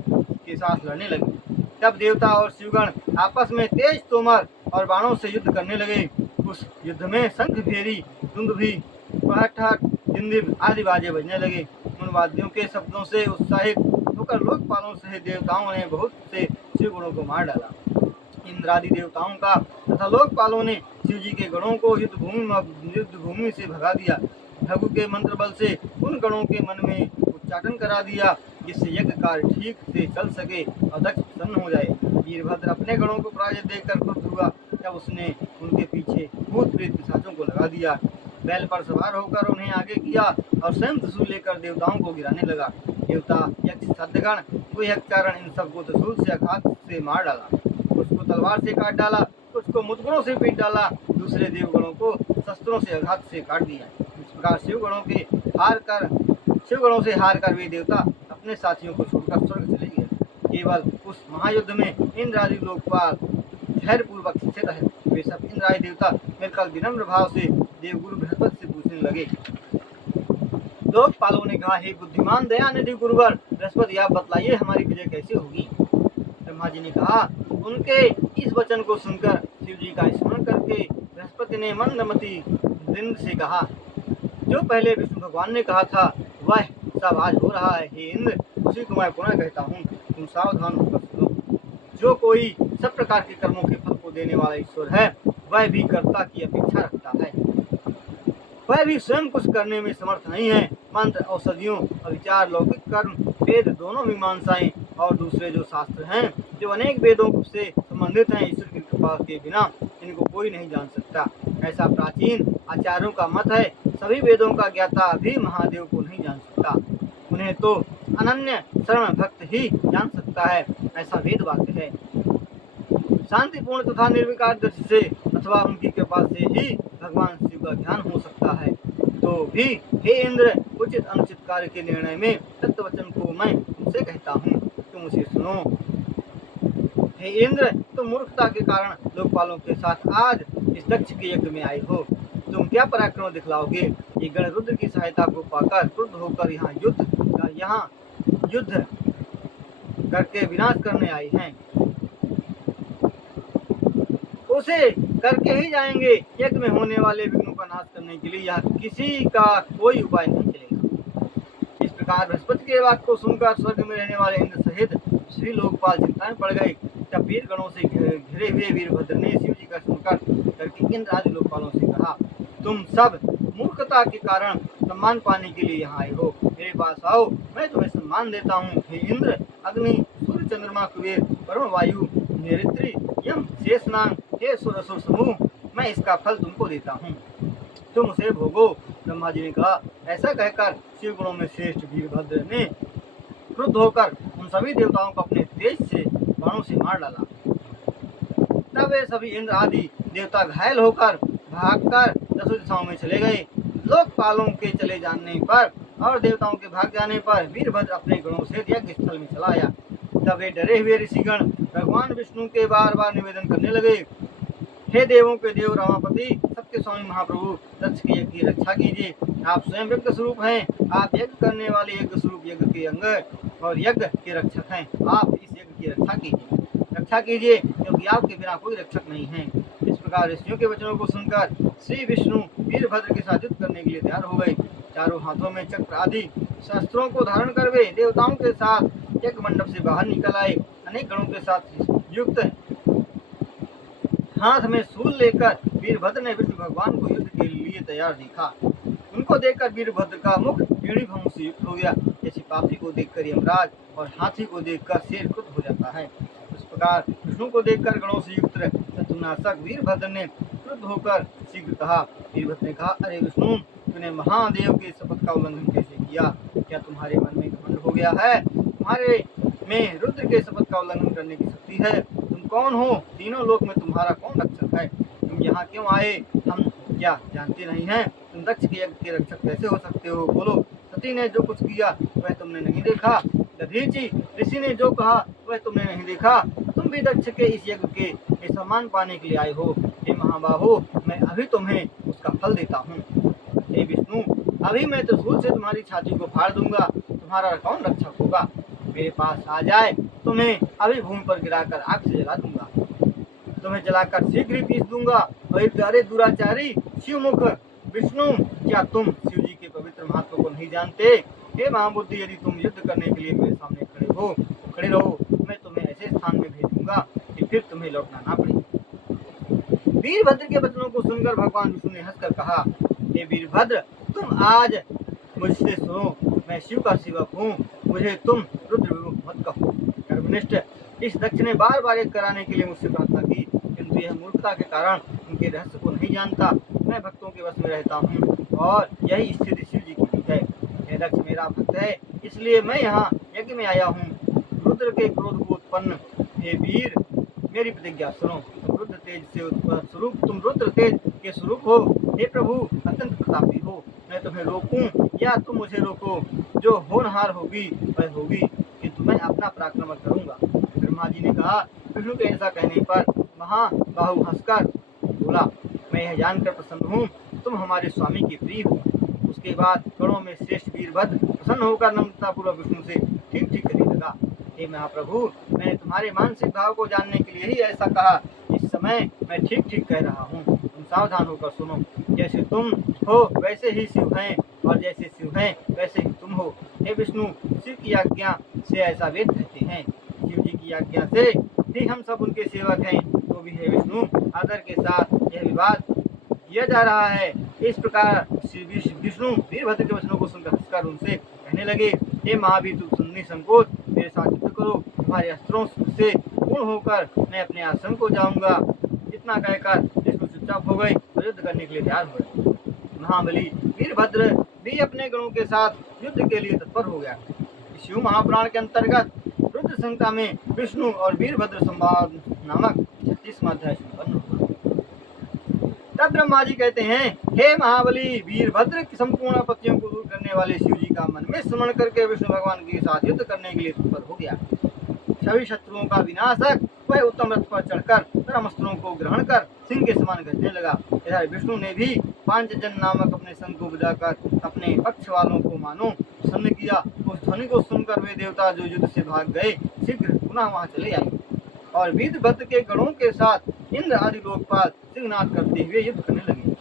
के साथ लड़ने लगे। तब देवता और शिवगण आपस में तेज तोमर और बाणों से युद्ध करने लगे। उस युद्ध में शंख भेरी, दुंदुभी, पहठट, जिंदिब आदि बाजे बजने लगे। उन वाद्यों के शब्दों से उत्साहित होकर लोकपालों सहित देवताओं ने बहुत से शिवगणों को मार डाला। इंद्रादि देवताओं का तथा लोकपालों ने शिव जी के गणों को युद्ध भूमि से भगा दिया। भगु के मंत्र बल से उन गणों के मन में उच्चाटन करा दिया, जिससे यज्ञ कार्य ठीक से चल सके और दक्ष प्रसन्न हो जाए। वीरभद्र अपने गणों को पराजित देखकर क्रुद्ध हुआ। जब उसने उनके पीछे बैल पर सवार होकर उन्हें आगे किया और स्वयं त्रिशूल लेकर देवताओं को गिराने लगा। देवता, यक्ष, सद्गण, कुहकचारण इन सबको त्रिशूल से आघात से मार डाला। कुछ को तलवार से काट डाला, कुछ को मुद्गरों से पीट डाला, दूसरे देवगणों को शस्त्रों से आघात से काट दिया। इस प्रकार शिवगणों से हार कर वे देवता अपने साथियों को छोड़कर स्वर्ग चले गए। केवल उस महायुद्ध में इंद्र आदि लोकपाल धैर्यपूर्वक स्थित रहे। वे सब इंद्र आदि देवता मिलकर विनम्र भाव से देवगुरु बृहस्पति से पूछने लगे। लोकपालों ने कहा, हे बुद्धिमान दयानिधि गुरुवर बृहस्पति, आप बतलाइए हमारी विजय कैसे होगी। ब्रह्मा जी ने कहा, उनके इस वचन को सुनकर शिव जी का स्मरण करके बृहस्पति ने मंदमती इंद्र से कहा, जो पहले विष्णु भगवान ने कहा था वह सब आज हो रहा है। हे इंद्र, उसी को मैं पुनः कहता हूँ, तुम सावधान होकर सुनो। जो कोई सब प्रकार के कर्मों के फल को देने वाला ईश्वर है, वह भी कर्ता की अपेक्षा रखता है। वह भी स्वयं कुछ करने में समर्थ नहीं है। मंत्र, औषधियों और विचार, लौकिक कर्म, वेद, दोनों मीमांसाएं और दूसरे जो शास्त्र हैं, जो अनेक वेदों से संबंधित हैं, ईश्वर की कृपा के बिना इनको कोई नहीं जान सकता। ऐसा प्राचीन आचार्यों का मत है। सभी वेदों का ज्ञाता भी महादेव को नहीं जान सकता। उन्हें तो अनन्य शरण भक्त ही जान सकता है, ऐसा वेद वाक्य है। शांतिपूर्ण तथा निर्विकार दृष्टि से अथवा उनकी कृपा से ही भगवान शिव का ध्यान हो सकता है। तो भी हे इंद्र, उचित अनुचित कार्य के निर्णय में तत्वचन को मैं तुमसे कहता हूँ, तुम उसे सुनो। हे इंद्र, तुम मूर्खता के कारण लोकपालों के साथ आज इस दक्ष के यज्ञ में आए हो। तुम क्या पराक्रम दिखलाओगे। ये गण रुद्र की सहायता को पाकर क्रुद्ध होकर यहाँ युद्ध करके विनाश करने आए हैं। उसे करके ही जाएंगे। यज्ञ में होने वाले विघ्नों का नाश करने के लिए यहाँ किसी का कोई उपाय नहीं चलेगा। इस प्रकार बृहस्पति के बात को सुनकर स्वर्ग में रहने वाले इंद्र सहित सभी लोकपाल चिंता में पड़ गए। तब वीर गणों से घिरे हुए वीरभद्र ने शिव जी का स्मरण करके इंद्र आदि लोकपालों से कहा, तुम सब मूर्खता के कारण सम्मान पाने के लिए यहाँ आए हो। मेरे पास आओ, मैं तुम्हें सम्मान देता हूँ। हे इंद्र, अग्नि, सूर्य, चंद्रमा, कुबेर, वरुण, वायु, निरित्री, यम, शेषनाग, हे सुरसुर समूह, मैं इसका फल तुमको देता हूँ, तुम उसे भोगो। ब्रह्मा जी ने कहा। ऐसा कहकर शिव गुणों में श्रेष्ठ वीरभद्र ने क्रुद्ध होकर उन सभी देवताओं को अपने तेज से बाणों से मार डाला। तब वे सभी इंद्र आदि देवता घायल होकर भागकर दसों दिशाओं में चले गए। लोकपालों के चले जाने पर और देवताओं के भाग जाने पर वीरभद्र अपने गणों से यज्ञ स्थल में चला आया। तब वे डरे हुए ऋषिगण भगवान विष्णु के बार बार निवेदन करने लगे, हे देवों के देव रमापति, सबके स्वामी महाप्रभु, दक्ष के यज्ञ की रक्षा कीजिए। आप स्वयं यज्ञ स्वरूप हैं। आप यज्ञ करने वाले यज्ञ स्वरूप यज्ञ के अंग और यज्ञ के रक्षक हैं। आप इस यज्ञ की रक्षा कीजिए, क्योंकि आपके बिना कोई रक्षक नहीं है। इस प्रकार ऋषियों के वचनों को सुनकर श्री विष्णु वीरभद्र के साथ युद्ध करने के लिए तैयार हो गए। चारों हाथों में चक्र आदि शस्त्रों को धारण कर वे देवताओं के साथ यज्ञ मंडप से बाहर निकल आए। अनेक गणों के साथ युक्त हाथ में शूल लेकर वीरभद्र ने विष्णु भगवान को युद्ध के लिए तैयार देखा। उनको देखकर वीरभद्र का मुख टेढ़ी भौं से युक्त हो गया, जैसे पापी को देखकर यमराज और हाथी को देखकर शेर क्रुद्ध हो जाता है। इस प्रकार विष्णु को देखकर गणों से युक्त शत्रुनाशक वीरभद्र ने क्रुद्ध होकर शीघ्र कहा। वीरभद्र ने कहा, अरे विष्णु, तूने महादेव के शपथ का उल्लंघन कैसे किया। क्या तुम्हारे मन में घमंड हो गया है। तुम्हारे में रुद्र के शपथ का उल्लंघन करने की शक्ति है। तुम कौन हो। तीनों लोक में तुम्हारा कौन रक्षक है। तुम यहाँ क्यों आए, हम क्या जानते नहीं हैं। तुम दक्ष के यज्ञ के रक्षक कैसे हो सकते हो। बोलो। सती ने जो कुछ किया वह तुमने नहीं देखा। दधीचि ऋषि ने जो कहा वह तुमने नहीं देखा। तुम भी दक्ष के इस यज्ञ के सम्मान पाने के लिए आए हो। हे महाबाहो, मैं अभी तुम्हें उसका फल देता हूँ। हे विष्णु, अभी मैं त्रिशूल से तुम्हारी छाती को फाड़ दूंगा। तुम्हारा कौन रक्षक होगा। मेरे पास आ जाए, तुम्हें अभी भूमि पर गिराकर आग से जला दूंगा। तुम्हें जलाकर शीघ्र ही पीस दूंगा। और प्यारे दुराचारी शिवमुख विष्णु, क्या तुम शिव जी के पवित्र महत्व को नहीं जानते। हे महाबुद्धि, यदि तुम युद्ध करने के लिए मेरे सामने खड़े हो तो खड़े रहो। मैं तुम्हें ऐसे स्थान में भेजूंगा कि फिर तुम्हें लौटना ना पड़े। वीरभद्र के वचनों को सुनकर भगवान विष्णु ने हंसकर कहा, हे वीरभद्र, तुम आज मुझसे सुनो। मैं शिव का सेवक हूँ। मुझे तुम रुद्र मत कहो। कर्मनिष्ठ इस दक्ष ने बार बार एक कराने के लिए मुझसे प्रार्थना की, किंतु यह मूर्खता के कारण उनके रहस्य को नहीं जानता। मैं भक्तों के वश में रहता हूँ। और यही स्थिति शिव जी की भी है। यह दक्ष मेरा भक्त है, इसलिए मैं यहाँ यज्ञ में आया हूँ। रुद्र के क्रोध को उत्पन्न हे वीर, मेरी प्रतिज्ञा सुनो। तुम रुद्र तेज से स्वरूप, तुम रुद्र तेज के स्वरूप हो। हे प्रभु, अत्यंत प्रतापी हो। मैं तुम्हें रोकूं या तुम मुझे रोको, जो होनहार होगी वह होगी, किंतु मैं अपना पराक्रम करूंगा। ब्रह्मा जी ने कहा। विष्णु के ऐसा कहने पर महाबाहु हंसकर बोला, मैं यह जानकर प्रसन्न हूँ, तुम हमारे स्वामी के प्रिय हो। उसके बाद गणों में श्रेष्ठ वीरभद्र प्रसन्न होकर नम्रतापूर्वक विष्णु से ठीक ठीक करने लगा। हे महाप्रभु, मैंने तुम्हारे मानसिक भाव को जानने के लिए ही ऐसा कहा। इस समय मैं ठीक ठीक कह रहा हूँ, तुम सावधान होकर सुनो। जैसे तुम हो वैसे ही शिव हैं, और जैसे शिव हैं वैसे ही तुम हो। हे विष्णु, शिव की आज्ञा से ऐसा वेद कहते हैं। शिव जी की आज्ञा से ही हम सब उनके सेवक हैं। तो भी हे विष्णु, आदर के साथ यह विवाद किया जा रहा है। इस प्रकार विष्णु वीरभद्र के वचनों को सुनकर हंसकर उनसे कहने लगे, हे महावीर, तुम सुननी संकोच, मेरे साथ युद्ध करो। तुम्हारे अस्त्रों से पूर्ण होकर मैं अपने आश्रम को जाऊंगा। इतना कहकर विष्णु चुपचाप हो गए और युद्ध करने के लिए तैयार हो गए। महाबली वीरभद्र भी अपने गणों के साथ युद्ध के लिए तत्पर हो गया। शिव महापुराण के अंतर्गत रुद्र संहिता में विष्णु और वीरभद्र संवाद नामक 36वां अध्याय संपन्न हुआ। तब ब्रह्मा जी कहते हैं, हे महाबली वीरभद्र की संपूर्ण आपत्तियों को दूर करने वाले शिव जी का मन में स्मरण करके विष्णु भगवान के साथ युद्ध करने के लिए तत्पर हो गया। सभी शत्रुओं का विनाशक वह उत्तम रथ पर चढ़कर धर्मस्त्रों को ग्रहण कर सिंह के समान गरजने लगा। इधर विष्णु ने भी पांचजन नामक अपने संग को बजाकर अपने पक्ष वालों को मानो प्रसन्न किया। उस ध्वनि को सुनकर वे देवता जो युद्ध से भाग गए शीघ्र पुनः वहां चले आए और वीरभद्र के गणों के साथ इंद्र आदि लोकपाल सिंहनाद करते हुए युद्ध करने लगे।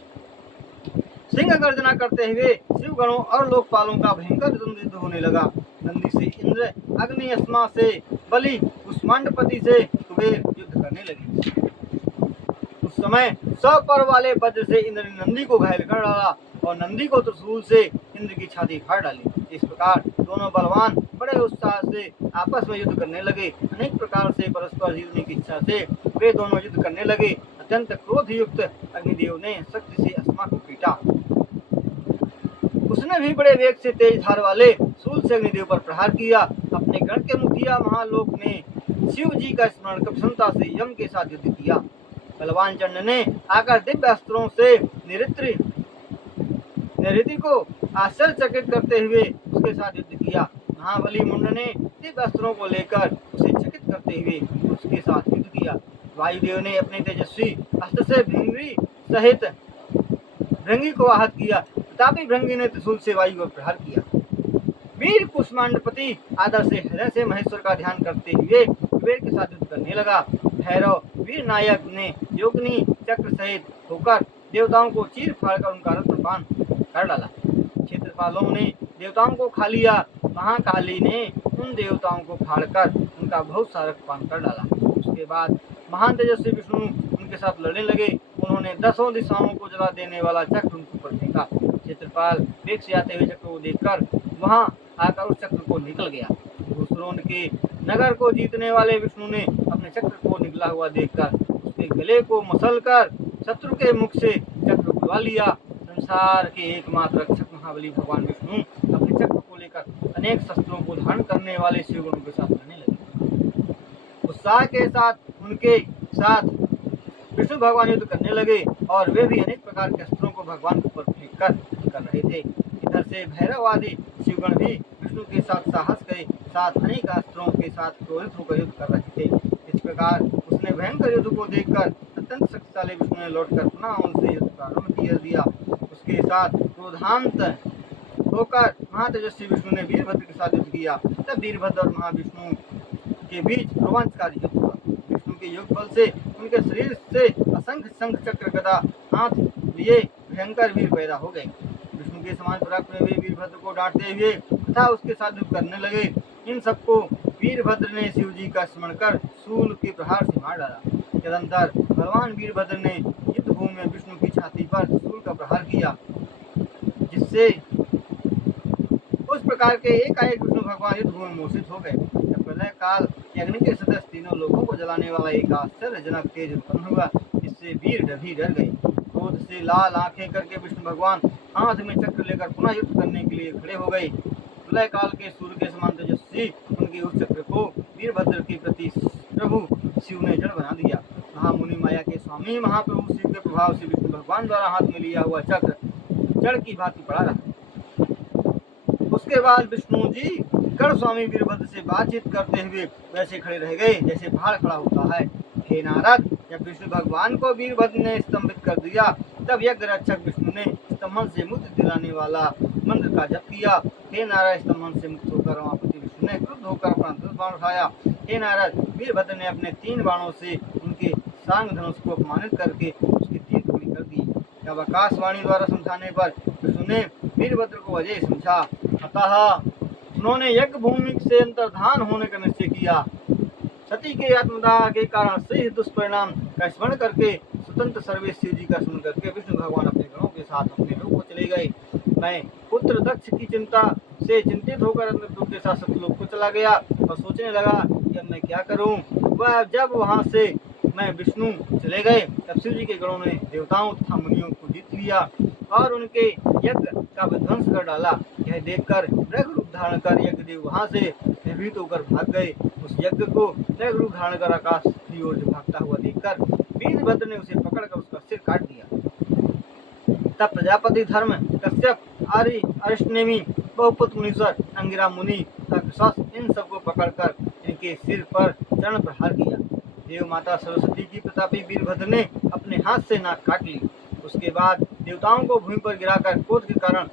सिंह गर्जना करते हुए शिव गणों और लोकपालों का भयंकर युद्ध होने लगा। नंदी से इंद्र, अग्नि अस्मा से बलि, कुष्मांडपति से कुबेर युद्ध करने लगे। उस समय 100 पर वाले वज्र से इंद्र ने नंदी को घायल कर डाला और नंदी को त्रिशूल से इंद्र की छाती फाड़ डाली। इस प्रकार दोनों बलवान बड़े उत्साह से आपस में युद्ध करने लगे। अनेक प्रकार से परस्पर जीतने की इच्छा से वे दोनों युद्ध करने लगे। अत्यंत क्रोध युक्त अग्निदेव ने शक्ति से अस्मा को पीटा। उसने भी बड़े वेग से तेज धार वाले शूल से अग्निदेव पर प्रहार किया। अपने गण के मुखिया महालोक ने शिव जी का स्मरण कर प्रसन्नता से यम के साथ युद्ध किया। बलवान चंड ने आकर दिव्य अस्त्रों से निरिति को आश्चर्यचकित करते हुए उसके साथ युद्ध किया। महाबली मुंड ने दिव्य अस्त्रों को लेकर उसे चकित करते हुए उसके साथ युद्ध किया। वायुदेव ने अपने तेजस्वी अस्त्र से भृंगी सहित भृंगी को आहत किया, तथापि भृंगी ने त्रिशूल से वायु पर प्रहार किया। वीर कुष्मांडपति आदर से हृदय से महेश्वर का ध्यान करते हुए कुबेर के साथ युद्ध करने लगा। भैरव वीर नायक ने योगिनी चक्र सहित होकर देवताओं को चीर फाड़कर उनका रत्नपान कर डाला। क्षेत्रपालों ने देवताओं को खा लिया। महाकाली ने उन देवताओं को फाड़कर उनका बहुत सारा रक्तपान कर डाला। उसके बाद महान तेजस्वी विष्णु उनके साथ लड़ने लगे। उन्होंने 10 दिशाओं को जला देने वाला चक्र उनके ऊपर फेंका। क्षेत्रपाल वेग से आते हुए चक्र को देखकर वहां आकर उस चक्र को निकल गया। दूसरों के नगर को जीतने वाले विष्णु ने अपने चक्र को निकला हुआ देखकर उसके गले को मसलकर शत्रु के मुख से चक्र उड़वा लिया। संसार के एकमात्र रक्षक महाबली भगवान विष्णु अपने चक्र को लेकर अनेक शस्त्रों को धारण करने वाले शिवगणों के साथ लड़ने लगे। उत्साह के साथ उनके साथ विष्णु भगवान युद्ध करने लगे और वे भी अनेक प्रकार के अस्त्रों को भगवान के ऊपर फेंक कर रहे थे। इधर से भैरव आदि शिवगण भी विष्णु के साथ साहस के साथ अनेक अस्त्रों के साथ क्रोधित होकर युद्ध कर रहे थे। इस प्रकार उसने भयंकर युद्ध को देखकर अत्यंत शक्तिशाली विष्णु ने लौटकर पुनः उनसे युद्ध प्रारंभ कर दिया। उसके साथ क्रोधांत होकर महातेजस्वी विष्णु ने वीरभद्र के साथ युद्ध किया। तब वीरभद्र और महाविष्णु के बीच रोमांचकारी युद्ध हुआ। विष्णु के योग बल से उनके शरीर से असंख्य शंख चक्र गदा हाथ लिए भयंकर वीर पैदा हो गए। विष्णु के समान पराक्रमी वे वीरभद्र को डांटते हुए तथा उसके साथ युद्ध करने लगे। इन सबको वीरभद्र ने शिव जी का स्मरण कर शूल के प्रहार से मार डाला। तदंतर भगवान वीरभद्र ने युद्ध भूमि में विष्णु की छाती पर शूल का प्रहार किया, जिससे उस प्रकार के एकाएक विष्णु भगवान युद्ध भूमि में मूर्छित हो गए। प्रलय काल के अग्नि के सदस्य तीनों लोगों को जलाने वाला एक आश्चर्यजनक तेज उत्पन्न हुआ, जिससे वीर भी डर गए। क्रोध से लाल आंखें करके विष्णु भगवान हाथ में चक्र लेकर पुनः युद्ध करने के लिए खड़े हो गए। प्रलय काल के सूर्य के समान तेजस्वी उनके उस चक्र को वीरभद्र के प्रति प्रभु शिव ने जड़ बना दिया। महामुनि माया के स्वामी महाप्रभु शिव के प्रभाव से विष्णु भगवान द्वारा हाथ में लिया हुआ चक्र जड़ की भांति पड़ा रहा। उसके बाद विष्णु जी गढ़ स्वामी वीरभद्र से बातचीत करते हुए वैसे खड़े रह गए जैसे पहाड़ खड़ा होता है। हे नारद, जब विष्णु भगवान को वीरभद्र ने स्तंभित कर दिया तब यज्ञ रक्षक विष्णु ने स्तंभन से मुक्ति दिलाने वाला मंत्र का जप किया। हे नारद, स्तंभन से मुक्त होकर रमापति विष्णु ने क्रुद्ध होकर अपना धनुष बाण उठाया। हे नारद, वीरभद्र ने अपने 3 बाणों से उनके सांग धनुष को अपमानित करके उसकी 3 टुकड़ी कर दी। जब आकाशवाणी द्वारा समझाने पर विष्णु ने वीरभद्र को अजय समझा। अतः उन्होंने यज्ञ भूमि से अंतर्धान होने का निश्चय किया। सती के आत्मदाह के कारण से दुष्परिणाम का स्मरण करके स्वतंत्र सर्वेश शिव जी का स्मरण करके विष्णु भगवान अपने गणों के साथ अपने लोक को चले गए। मैं पुत्र दक्ष की चिंता से चिंतित होकर अंधकूप के साथ सतलोक को चला गया और सोचने लगा कि अब मैं क्या करूं। वह जब वहां से मैं विष्णु चले गए तब शिव जी के गणों ने देवताओं तथा मुनियों को जीत लिया और उनके यज्ञ का विध्वंस कर डाला। यह देखकर मृग रूप धारण कर यज्ञदेव वहां से भयभीत होकर भाग गए। उस यज्ञ को मृग रूप धारण कर आकाश की ओर भागता हुआ देखकर वीरभद्र ने उसे पकड़कर उसका सिर काट दिया। तब प्रजापति धर्म कश्यप आर्य अरिष्टनेमी बहुपुत्र मुनीश्वर अंगिरा मुनि इन सबको पकड़कर इनके सिर पर चरण प्रहार किया। देव माता सरस्वती की प्रतापी वीरभद्र ने अपने हाथ से नाक काट ली। उसके बाद देवताओं को भूमि पर गिराकर क्रोध के कारण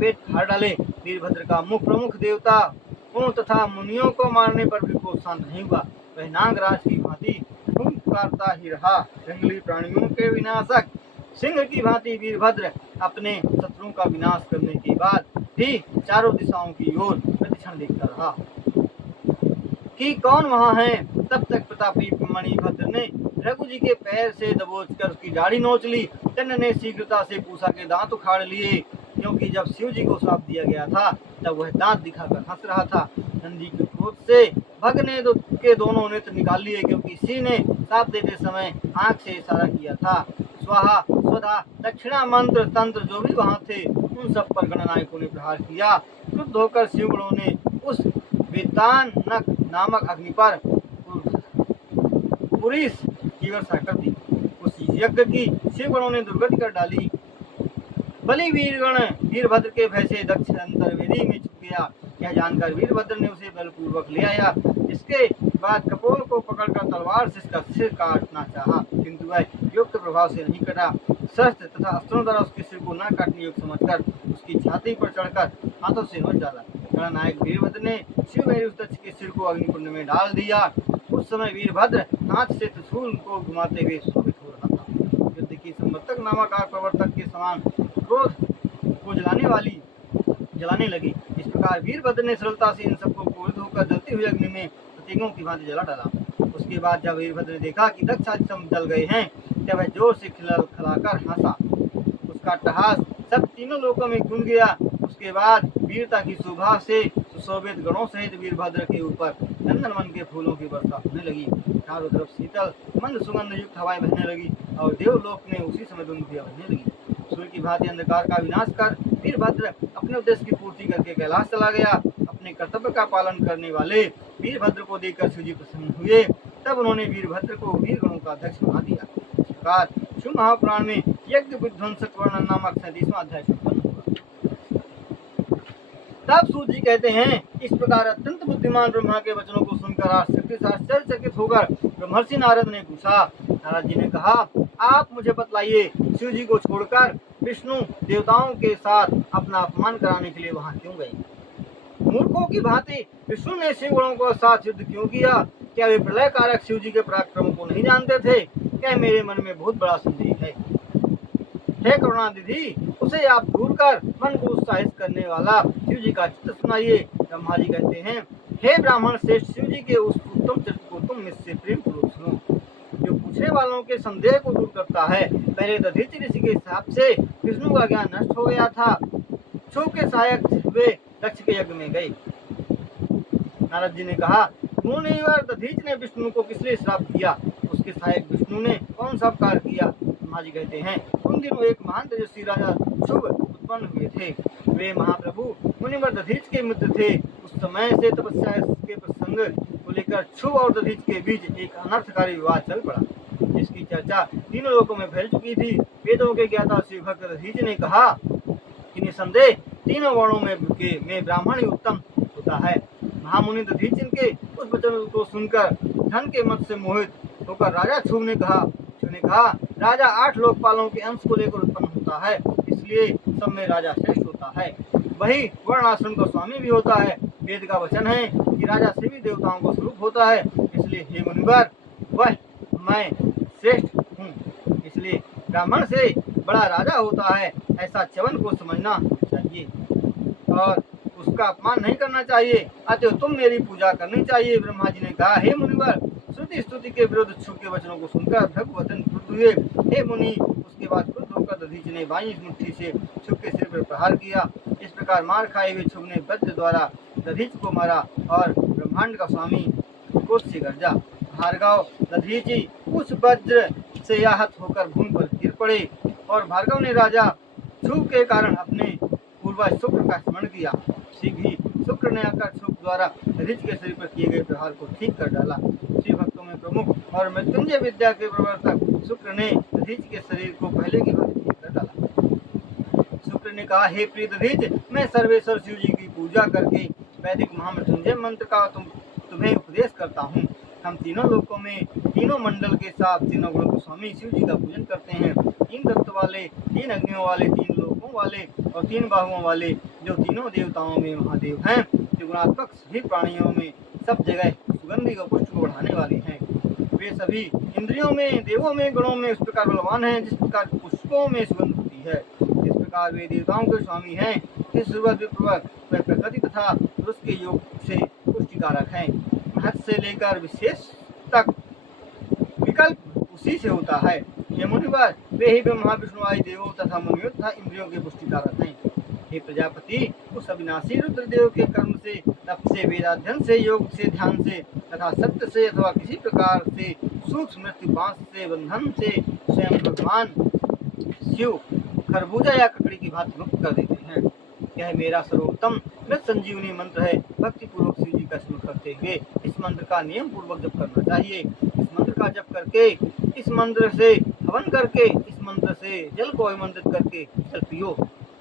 पेट फाड़ डाले। वीरभद्र का मुख प्रमुख देवताओं तथा मुनियों को मारने पर भी क्रोध शांत नहीं हुआ। वह नागराज की भांति पुकारता ही रहा। जंगली प्राणियों के विनाशक सिंह की भांति वीरभद्र अपने शत्रुओं का विनाश करने के बाद भी चारों दिशाओं की ओर प्रतिक्षण देखता रहा कि कौन वहां है। तब तक प्रतापी मणिभद्र ने रघु जी के पैर से दबोचकर उसकी दाढ़ी नोच ली। चंद्र ने शीघ्रता से पूषा के दांत उखाड़ लिए, क्योंकि जब शिव जी को श्राप दिया गया था तब वह दांत दिखाकर हंस रहा था। नंदी के क्रोध से भग ने के दोनों नेत्र निकाल लिए, क्योंकि इसी ने श्राप देते समय आंख से इशारा किया था। स्वाहा स्वधा दक्षिणा मंत्र तंत्र जो भी वहां थे उन सब पर गणनायकों ने प्रहार किया। क्रुद्ध होकर शिवगणों ने उस वेदानक नामक अग्नि पर पुरीस की वर्षा कर दी। उस यज्ञ की शिवगणों ने दुर्गति कर डाली। बलि वीरगण वीरभद्र के भय से दक्ष अंतर्वेदी में छुप गया। यह जानकर वीरभद्र ने उसे बलपूर्वक ले आया। इसके बाद कपोल को पकड़कर तलवार से इसका सिर काटना चाहा, किंतु वह युक्त प्रभाव से नहीं कटा। शस्त्र तथा अस्त्रों द्वारा उसके सिर को न काटने योग्य समझकर उसकी छाती पर चढ़कर हाथों से नोच डाला। गणनायक वीरभद्र ने शिव उस दक्ष के सिर को अग्निकुंड में डाल दिया। उस समय वीरभद्र हाथ से त्रिशूल को घुमाते हुए शोभित हो रहा था। युद्ध की संवर्तक नामक आग प्रवर्तक के समान क्रोध को जलाने लगी। इस प्रकार वीरभद्र ने सरलता से इन सबको क्रोधित होकर जलती हुई अग्नि में प्रतीकों की भांति जला डाला। उसके बाद जब वीरभद्र ने देखा कि दक्ष आदि सब जल गए हैं तब वह जोर से खिलाकर हंसा। उसका अट्टहास सब तीनों लोकों में गूंज गया। उसके बाद वीरता की शोभा से सुशोभित गणों सहित वीरभद्र के ऊपर चंदन वन के फूलों की वर्षा होने लगी। चारों तरफ शीतल मंद सुगंध युक्त हवाएं बहने लगी और देवलोक में उसी समय दुंदुभियां बहने लगी। सूर्य की भांति अंधकार का विनाश कर वीरभद्र अपने उद्देश्य की पूर्ति करके कैलाश चला गया। अपने कर्तव्य का पालन करने वाले वीरभद्र को देखकर शिवजी प्रसन्न हुए। तब उन्होंने वीरभद्र को वीरगणों का अध्यक्ष बना दिया। इस प्रकार शिव महापुराण में यज्ञ विध्वंसक वर्णन नामक 37वां अध्याय संपन्न हुआ। तब सूत जी कहते हैं, इस प्रकार अत्यंत बुद्धिमान ब्रह्मा के वचनों को सुनकर आश्चर्यचकित होकर ब्रह्मर्षि नारद ने पूछा। नारद जी ने कहा, आप मुझे बतलाइए, शिव जी को छोड़कर विष्णु देवताओं के साथ अपना अपमान कराने के लिए वहां क्यों गए? मूर्खों की भांति विष्णु ने शिवगणों के साथ युद्ध क्यों किया? क्या वे प्रलय कारक शिव जी के पराक्रम को नहीं जानते थे? क्या मेरे मन में बहुत बड़ा संदेह है। हे करुणानिधि, उसे आप दूर कर मन को उत्साहित करने वाला शिव जी का चित्र सुनाइए। ब्रह्मा जी कहते हैं, हे ब्राह्मण श्रेष्ठ, शिव जी के उस उत्तम चित्र को तुम मुझसे प्रेम पूर्वक सुनो, जो पूछने वालों के संदेह को दूर करता है। पहले दधीचि ऋषि के हिसाब से विष्णु का ज्ञान नष्ट हो गया था। शिव के सहायक वे दक्ष के यज्ञ में गए। नारद जी ने कहा, मुनिवर दधीच ने विष्णु को किस लिए श्राप दिया? उसके सहायक विष्णु ने कौन सा कार्य किया? ब्रह्मा जी कहते हैं, उन दिनों एक महान तेजस्वी राजा शुभ उत्पन्न हुए थे। वे महाप्रभु मुनिवर दधीच के मित्र थे। उस समय से तपस्या के प्रसंग को लेकर क्षुभ और दधीच के बीच एक अनर्थकारी विवाद चल पड़ा, जिसकी चर्चा तीनों लोकों में फैल चुकी थी। वेदों के ज्ञाता श्री भक्त दधीच ने कहा कि निसंदेह तीनों वर्णों में ब्राह्मण ही उत्तम होता है। महामुनि दधीच के उस वचन को सुनकर धन के मत से मोहित होकर राजा क्षुभ ने कहा, राजा 8 लोकपालों के अंश को लेकर उत्पन्न होता है, इसलिए सब में राजा श्रेष्ठ होता है। वही वर्ण आश्रम का स्वामी भी होता है। वेद का वचन है कि राजा सभी देवताओं का स्वरूप होता है, इसलिए हे मुनिवर वह मैं श्रेष्ठ हूँ। इसलिए ब्राह्मण से बड़ा राजा होता है, ऐसा च्यवन को समझना चाहिए और उसका अपमान नहीं करना चाहिए। अतः तुम मेरी पूजा करनी चाहिए। ब्रह्मा जी ने कहा, हे मुनिवर, श्रुति स्तुति के विरुद्ध क्षुभ के वचनों को सुनकर भृगुवचन क्रुद्ध हुए। हे मुनि, उसके बाद क्रुद्ध होकर दधीच ने बाईं मुट्ठी से क्षुभ के सिर पर प्रहार किया। इस प्रकार मार खाए हुए क्षुभ ने वज्र द्वारा दधीच को मारा और ब्रह्मांड का स्वामी क्रोध से गर्जा। भार्गव दधीची उस वज्र से आहत होकर भूमि पर गिर पड़े और भार्गव ने राजा क्षुभ के कारण अपने पूर्वज शुक्र का स्मरण किया। शीघ्र ही शुक्र ने आकर क्षुभ द्वारा दधीच के शरीर पर किए गए प्रहार को ठीक कर डाला। शिव भक्तों में प्रमुख और मृत्युंजय विद्या के प्रवर्तक शुक्र ने दधीच के शरीर को पहले की भांति ठीक कर डाला। शुक्र ने कहा, हे प्रिय दधीच, मैं सर्वेश्वर शिव जी की पूजा करके वैदिक महामृत्युंजय मंत्र का तुम्हें उपदेश करता हूँ। हम तीनों लोकों में तीनों मंडल के साथ तीनों गुणों के स्वामी शिव जी का पूजन करते हैं। 3 तत्व वाले, 3 अग्नियों वाले, 3 लोकों वाले और 3 बाहुओं वाले, जो तीनों देवताओं में महादेव हैं, त्रिगुणात्मक सभी प्राणियों में सब जगह सुगंधि और पुष्ट को बढ़ाने वाले हैं। वे सभी इंद्रियों में, देवों में, गुणों में उस प्रकार बलवान हैं जिस प्रकार पुष्पों में सुगंध होती है। इस प्रकार वे देवताओं के स्वामी हैं। इस व प्रकृति तथा पुरुष के योग से पुष्टिकारक हैं। महत् से लेकर विशेष तक विकल्प उसी से होता है। ये मुनिवर, वे ही ब्रह्मा विष्णु आदि देवों तथा मुनियों तथा इंद्रियों के पुष्टिकारक हैं। हे प्रजापति, उस अविनाशी रुद्रदेव के कर्म से, तप से, वेदाध्ययन से, योग से, ध्यान से तथा सत्य से अथवा किसी प्रकार से सूक्ष्म मृत्यु पाश से, बंधन से स्वयं भगवान शिव खरबूजा या ककड़ी की भांति मुक्त कर देते हैं। यह मेरा सर्वोत्तम मृत संजीवनी मंत्र है। भक्ति पूर्वक शिव जी का स्मरण करते हुए इस मंत्र का नियम पूर्वक जप करना चाहिए। इस मंत्र का जप करके, इस मंत्र से हवन करके, इस मंत्र से जल को अभिमंत्रित करके जल पियो।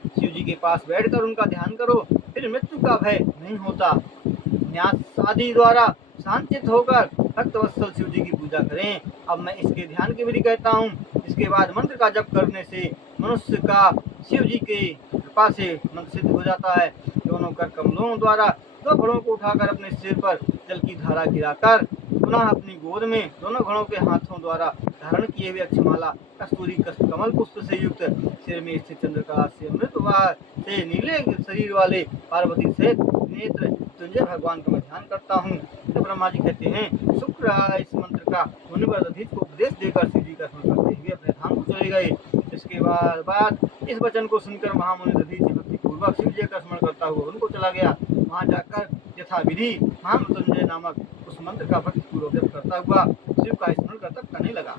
शिव जी के पास बैठकर उनका ध्यान करो, फिर मृत्यु का भय नहीं होता। न्यास आदि द्वारा शांतित होकर भक्तवत्सल शिव जी की पूजा करें। अब मैं इसके ध्यान की विधि कहता हूँ। इसके बाद मंत्र का जप करने से मनुष्य का शिव जी के कृपा से मंत्र सिद्ध हो जाता है। दोनों कर कमलों द्वारा 2 घड़ों को उठाकर अपने सिर पर जल की धारा गिराकर पुनः अपनी गोद में दोनों घड़ों के हाथों द्वारा धारण किए हुए अक्षमाला कस्तूरी कमल पुष्प से युक्त सिर में स्थित चंद्रकला से अमृतवार से नीले शरीर वाले पार्वती से नेत्र मृत्युंजय भगवान का मैं ध्यान करता हूँ। तो ब्रह्मा जी कहते हैं, शुक्र इस मंत्र का मुनिवर दधीच को उपदेश देकर शिव जी का स्मरण करते हुए अपने धाम को चले गए। इसके बाद इस वचन को सुनकर महामुनि दधीच भक्ति पूर्वक शिव जी का स्मरण करता हुआ उनको चला गया। वहाँ जाकर यथा विधि महामृत्युंजय नामक उस मंत्र का भक्ति पूर्वक जप करता हुआ शिव का स्मरण तप करने लगा।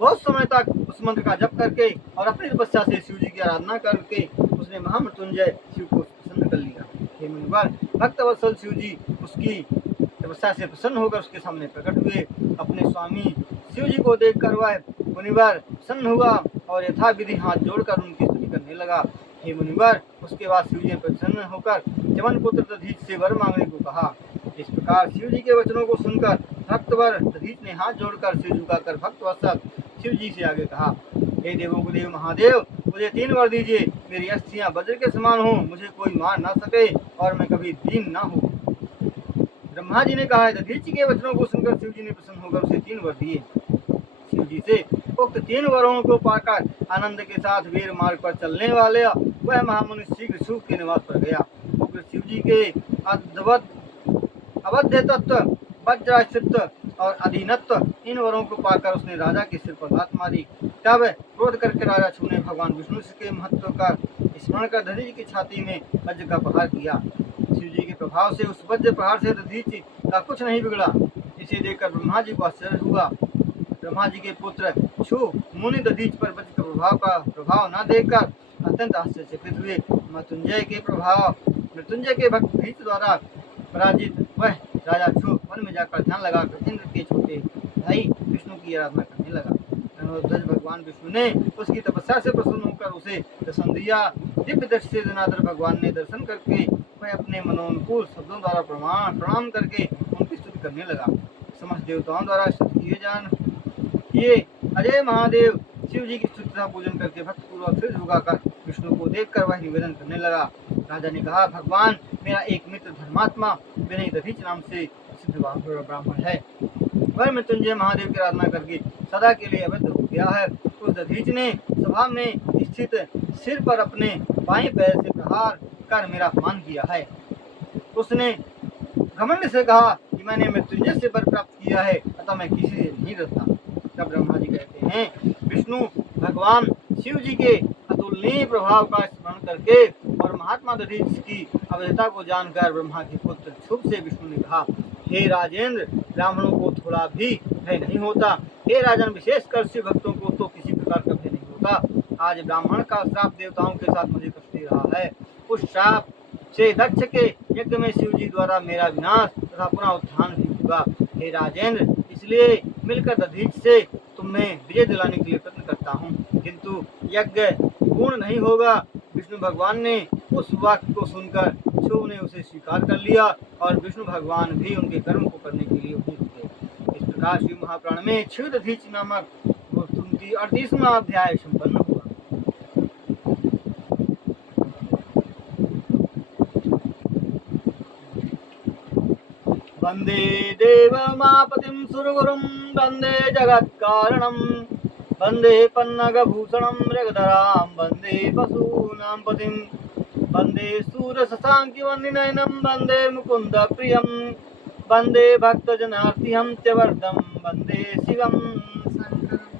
बहुत समय तक उस मंत्र का जप करके और अपनी तपस्या से शिव जी की आराधना करके उसने महामृत्युंजय शिव को प्रसन्न कर लिया। हे मुनिवर, भक्तवत्सल शिव जी उसकी तपस्या से प्रसन्न होकर उसके सामने प्रकट हुए। अपने स्वामी शिव जी को देखकर वह मुनिवर प्रसन्न हुआ और यथा विधि हाथ जोड़कर उनकी स्तुति करने लगा। हे मुनिवर, उसके बाद शिव जी ने प्रसन्न होकर च्यवन पुत्र दधीच से वर मांगने को कहा। इस प्रकार शिव जी के वचनों को सुनकर भक्तवर दधीच ने हाथ जोड़कर सिर झुकाकर भक्तवत्सल शिव जी से आगे कहा, हे देवों को देव महादेव, मुझे 3 वर दीजिए। मेरी अस्थियां वज्र के समान हो, मुझे कोई मार ना सके और मैं कभी दीन ना हो। ब्रह्मा जी ने कहा, दधीच के वचनों को सुनकर शिव जी ने प्रसन्न होकर उसे 3 वर दिए। शिव जी से उक्त 3 वरों को पाकर आनंद के साथ वीर मार्ग पर चलने वाले वह महामुनि शीघ्र शिव के निवास पर गया। उग्र शिव जी के अवध्य तत्व, वज्राश्रित और अधीनत्व इन वरों को पाकर उसने राजा के सिर पर लात मारी। तब क्रोध करके राजा शिव ने भगवान विष्णु के महत्व का स्मरण कर दधीच की छाती में वज्र का प्रहार किया। शिव जी के प्रभाव से उस वज्र प्रहार से दधीच का कुछ नहीं बिगड़ा। इसे देखकर ब्रह्मा जी को आश्चर्य हुआ। ब्रह्मा जी के पुत्र छु मुनि दधीच पर वज्र के प्रभाव न देखकर अत्यंत आश्चर्यचकित हुए। मृत्युंजय के भक्त दधीच द्वारा पराजित वह राजा छु वन में जाकर ध्यान लगाकर इंद्र के छोटे भाई विष्णु की आराधना करने लगा। धनुर्धर भगवान विष्णु ने उसकी तपस्या से प्रसन्न होकर उसे दर्शन दिया। दिव्य दृष्टि से धनाधर भगवान ने दर्शन करके वह अपने मनोनुकूल शब्दों द्वारा प्रणाम करके उनकी स्तुति करने लगा। समस्त देवताओं द्वारा किए अजय महादेव शिव जी की स्तुति तथा पूजन करके भक्त पूर्वक सिर झुकाकर विष्णु को देखकर वह निवेदन करने लगा। राजा ने कहा, भगवान, मेरा एक मित्र धर्मात्मा विनय दधीच नाम से सिद्ध ब्राह्मण है। वह मृत्युंजय महादेव की आराधना करके सदा के लिए अवैध हो गया है। उस दधीच ने सभा में स्थित सिर पर अपने बाएं पैर से प्रहार कर मेरा अपमान किया है। उसने घमंड से कहा कि मैंने मृत्युंजय से वर प्राप्त किया है, अतः मैं किसी से नहीं डरता। तब ब्रह्मा जी कहते हैं, विष्णु भगवान शिव जी के अतुलनीय प्रभाव का स्मरण करके और महात्मा दधीच की अवैधता को जानकर ब्रह्मा के पुत्र शुभ से विष्णु ने कहा, हे राजेंद्र, ब्राह्मणों को थोड़ा भी भय नहीं होता। हे राजन, विशेषकर शिव भक्तों को तो किसी प्रकार का भय नहीं होता। आज ब्राह्मण का श्राप देवताओं के साथ मुझे कष्ट दे रहा है। उस श्राप से दक्ष के यज्ञ में शिव जी द्वारा मेरा विनाश तथा पुनः उत्थान भी होगा। हे राजेंद्र, इसलिए मिलकर दधीच से तुम्हें विजय दिलाने के लिए प्रयत्न करता हूँ, किंतु यज्ञ पूर्ण नहीं होगा। विष्णु भगवान ने उस वाक्य को सुनकर छु ने उसे स्वीकार कर लिया और विष्णु भगवान भी उनके कर्म को करने के लिए वहीं रुके। इस प्रकार शिव महापुराण में क्षुद्र दधीच नामक 38वां अध्याय संपन्न हुआ। वंदे देवमापतिं सुरगुरुं वंदे जगत्कारणं वंदे पन्नगभूषणं मृगधरां वंदे पशूनां पतिं वंदे सूरशशाङ्कवर्णनयनं वंदे मुकुन्द प्रियं वंदे भक्तजनार्तिहं च वरदं वंदे शिवं शङ्करम्।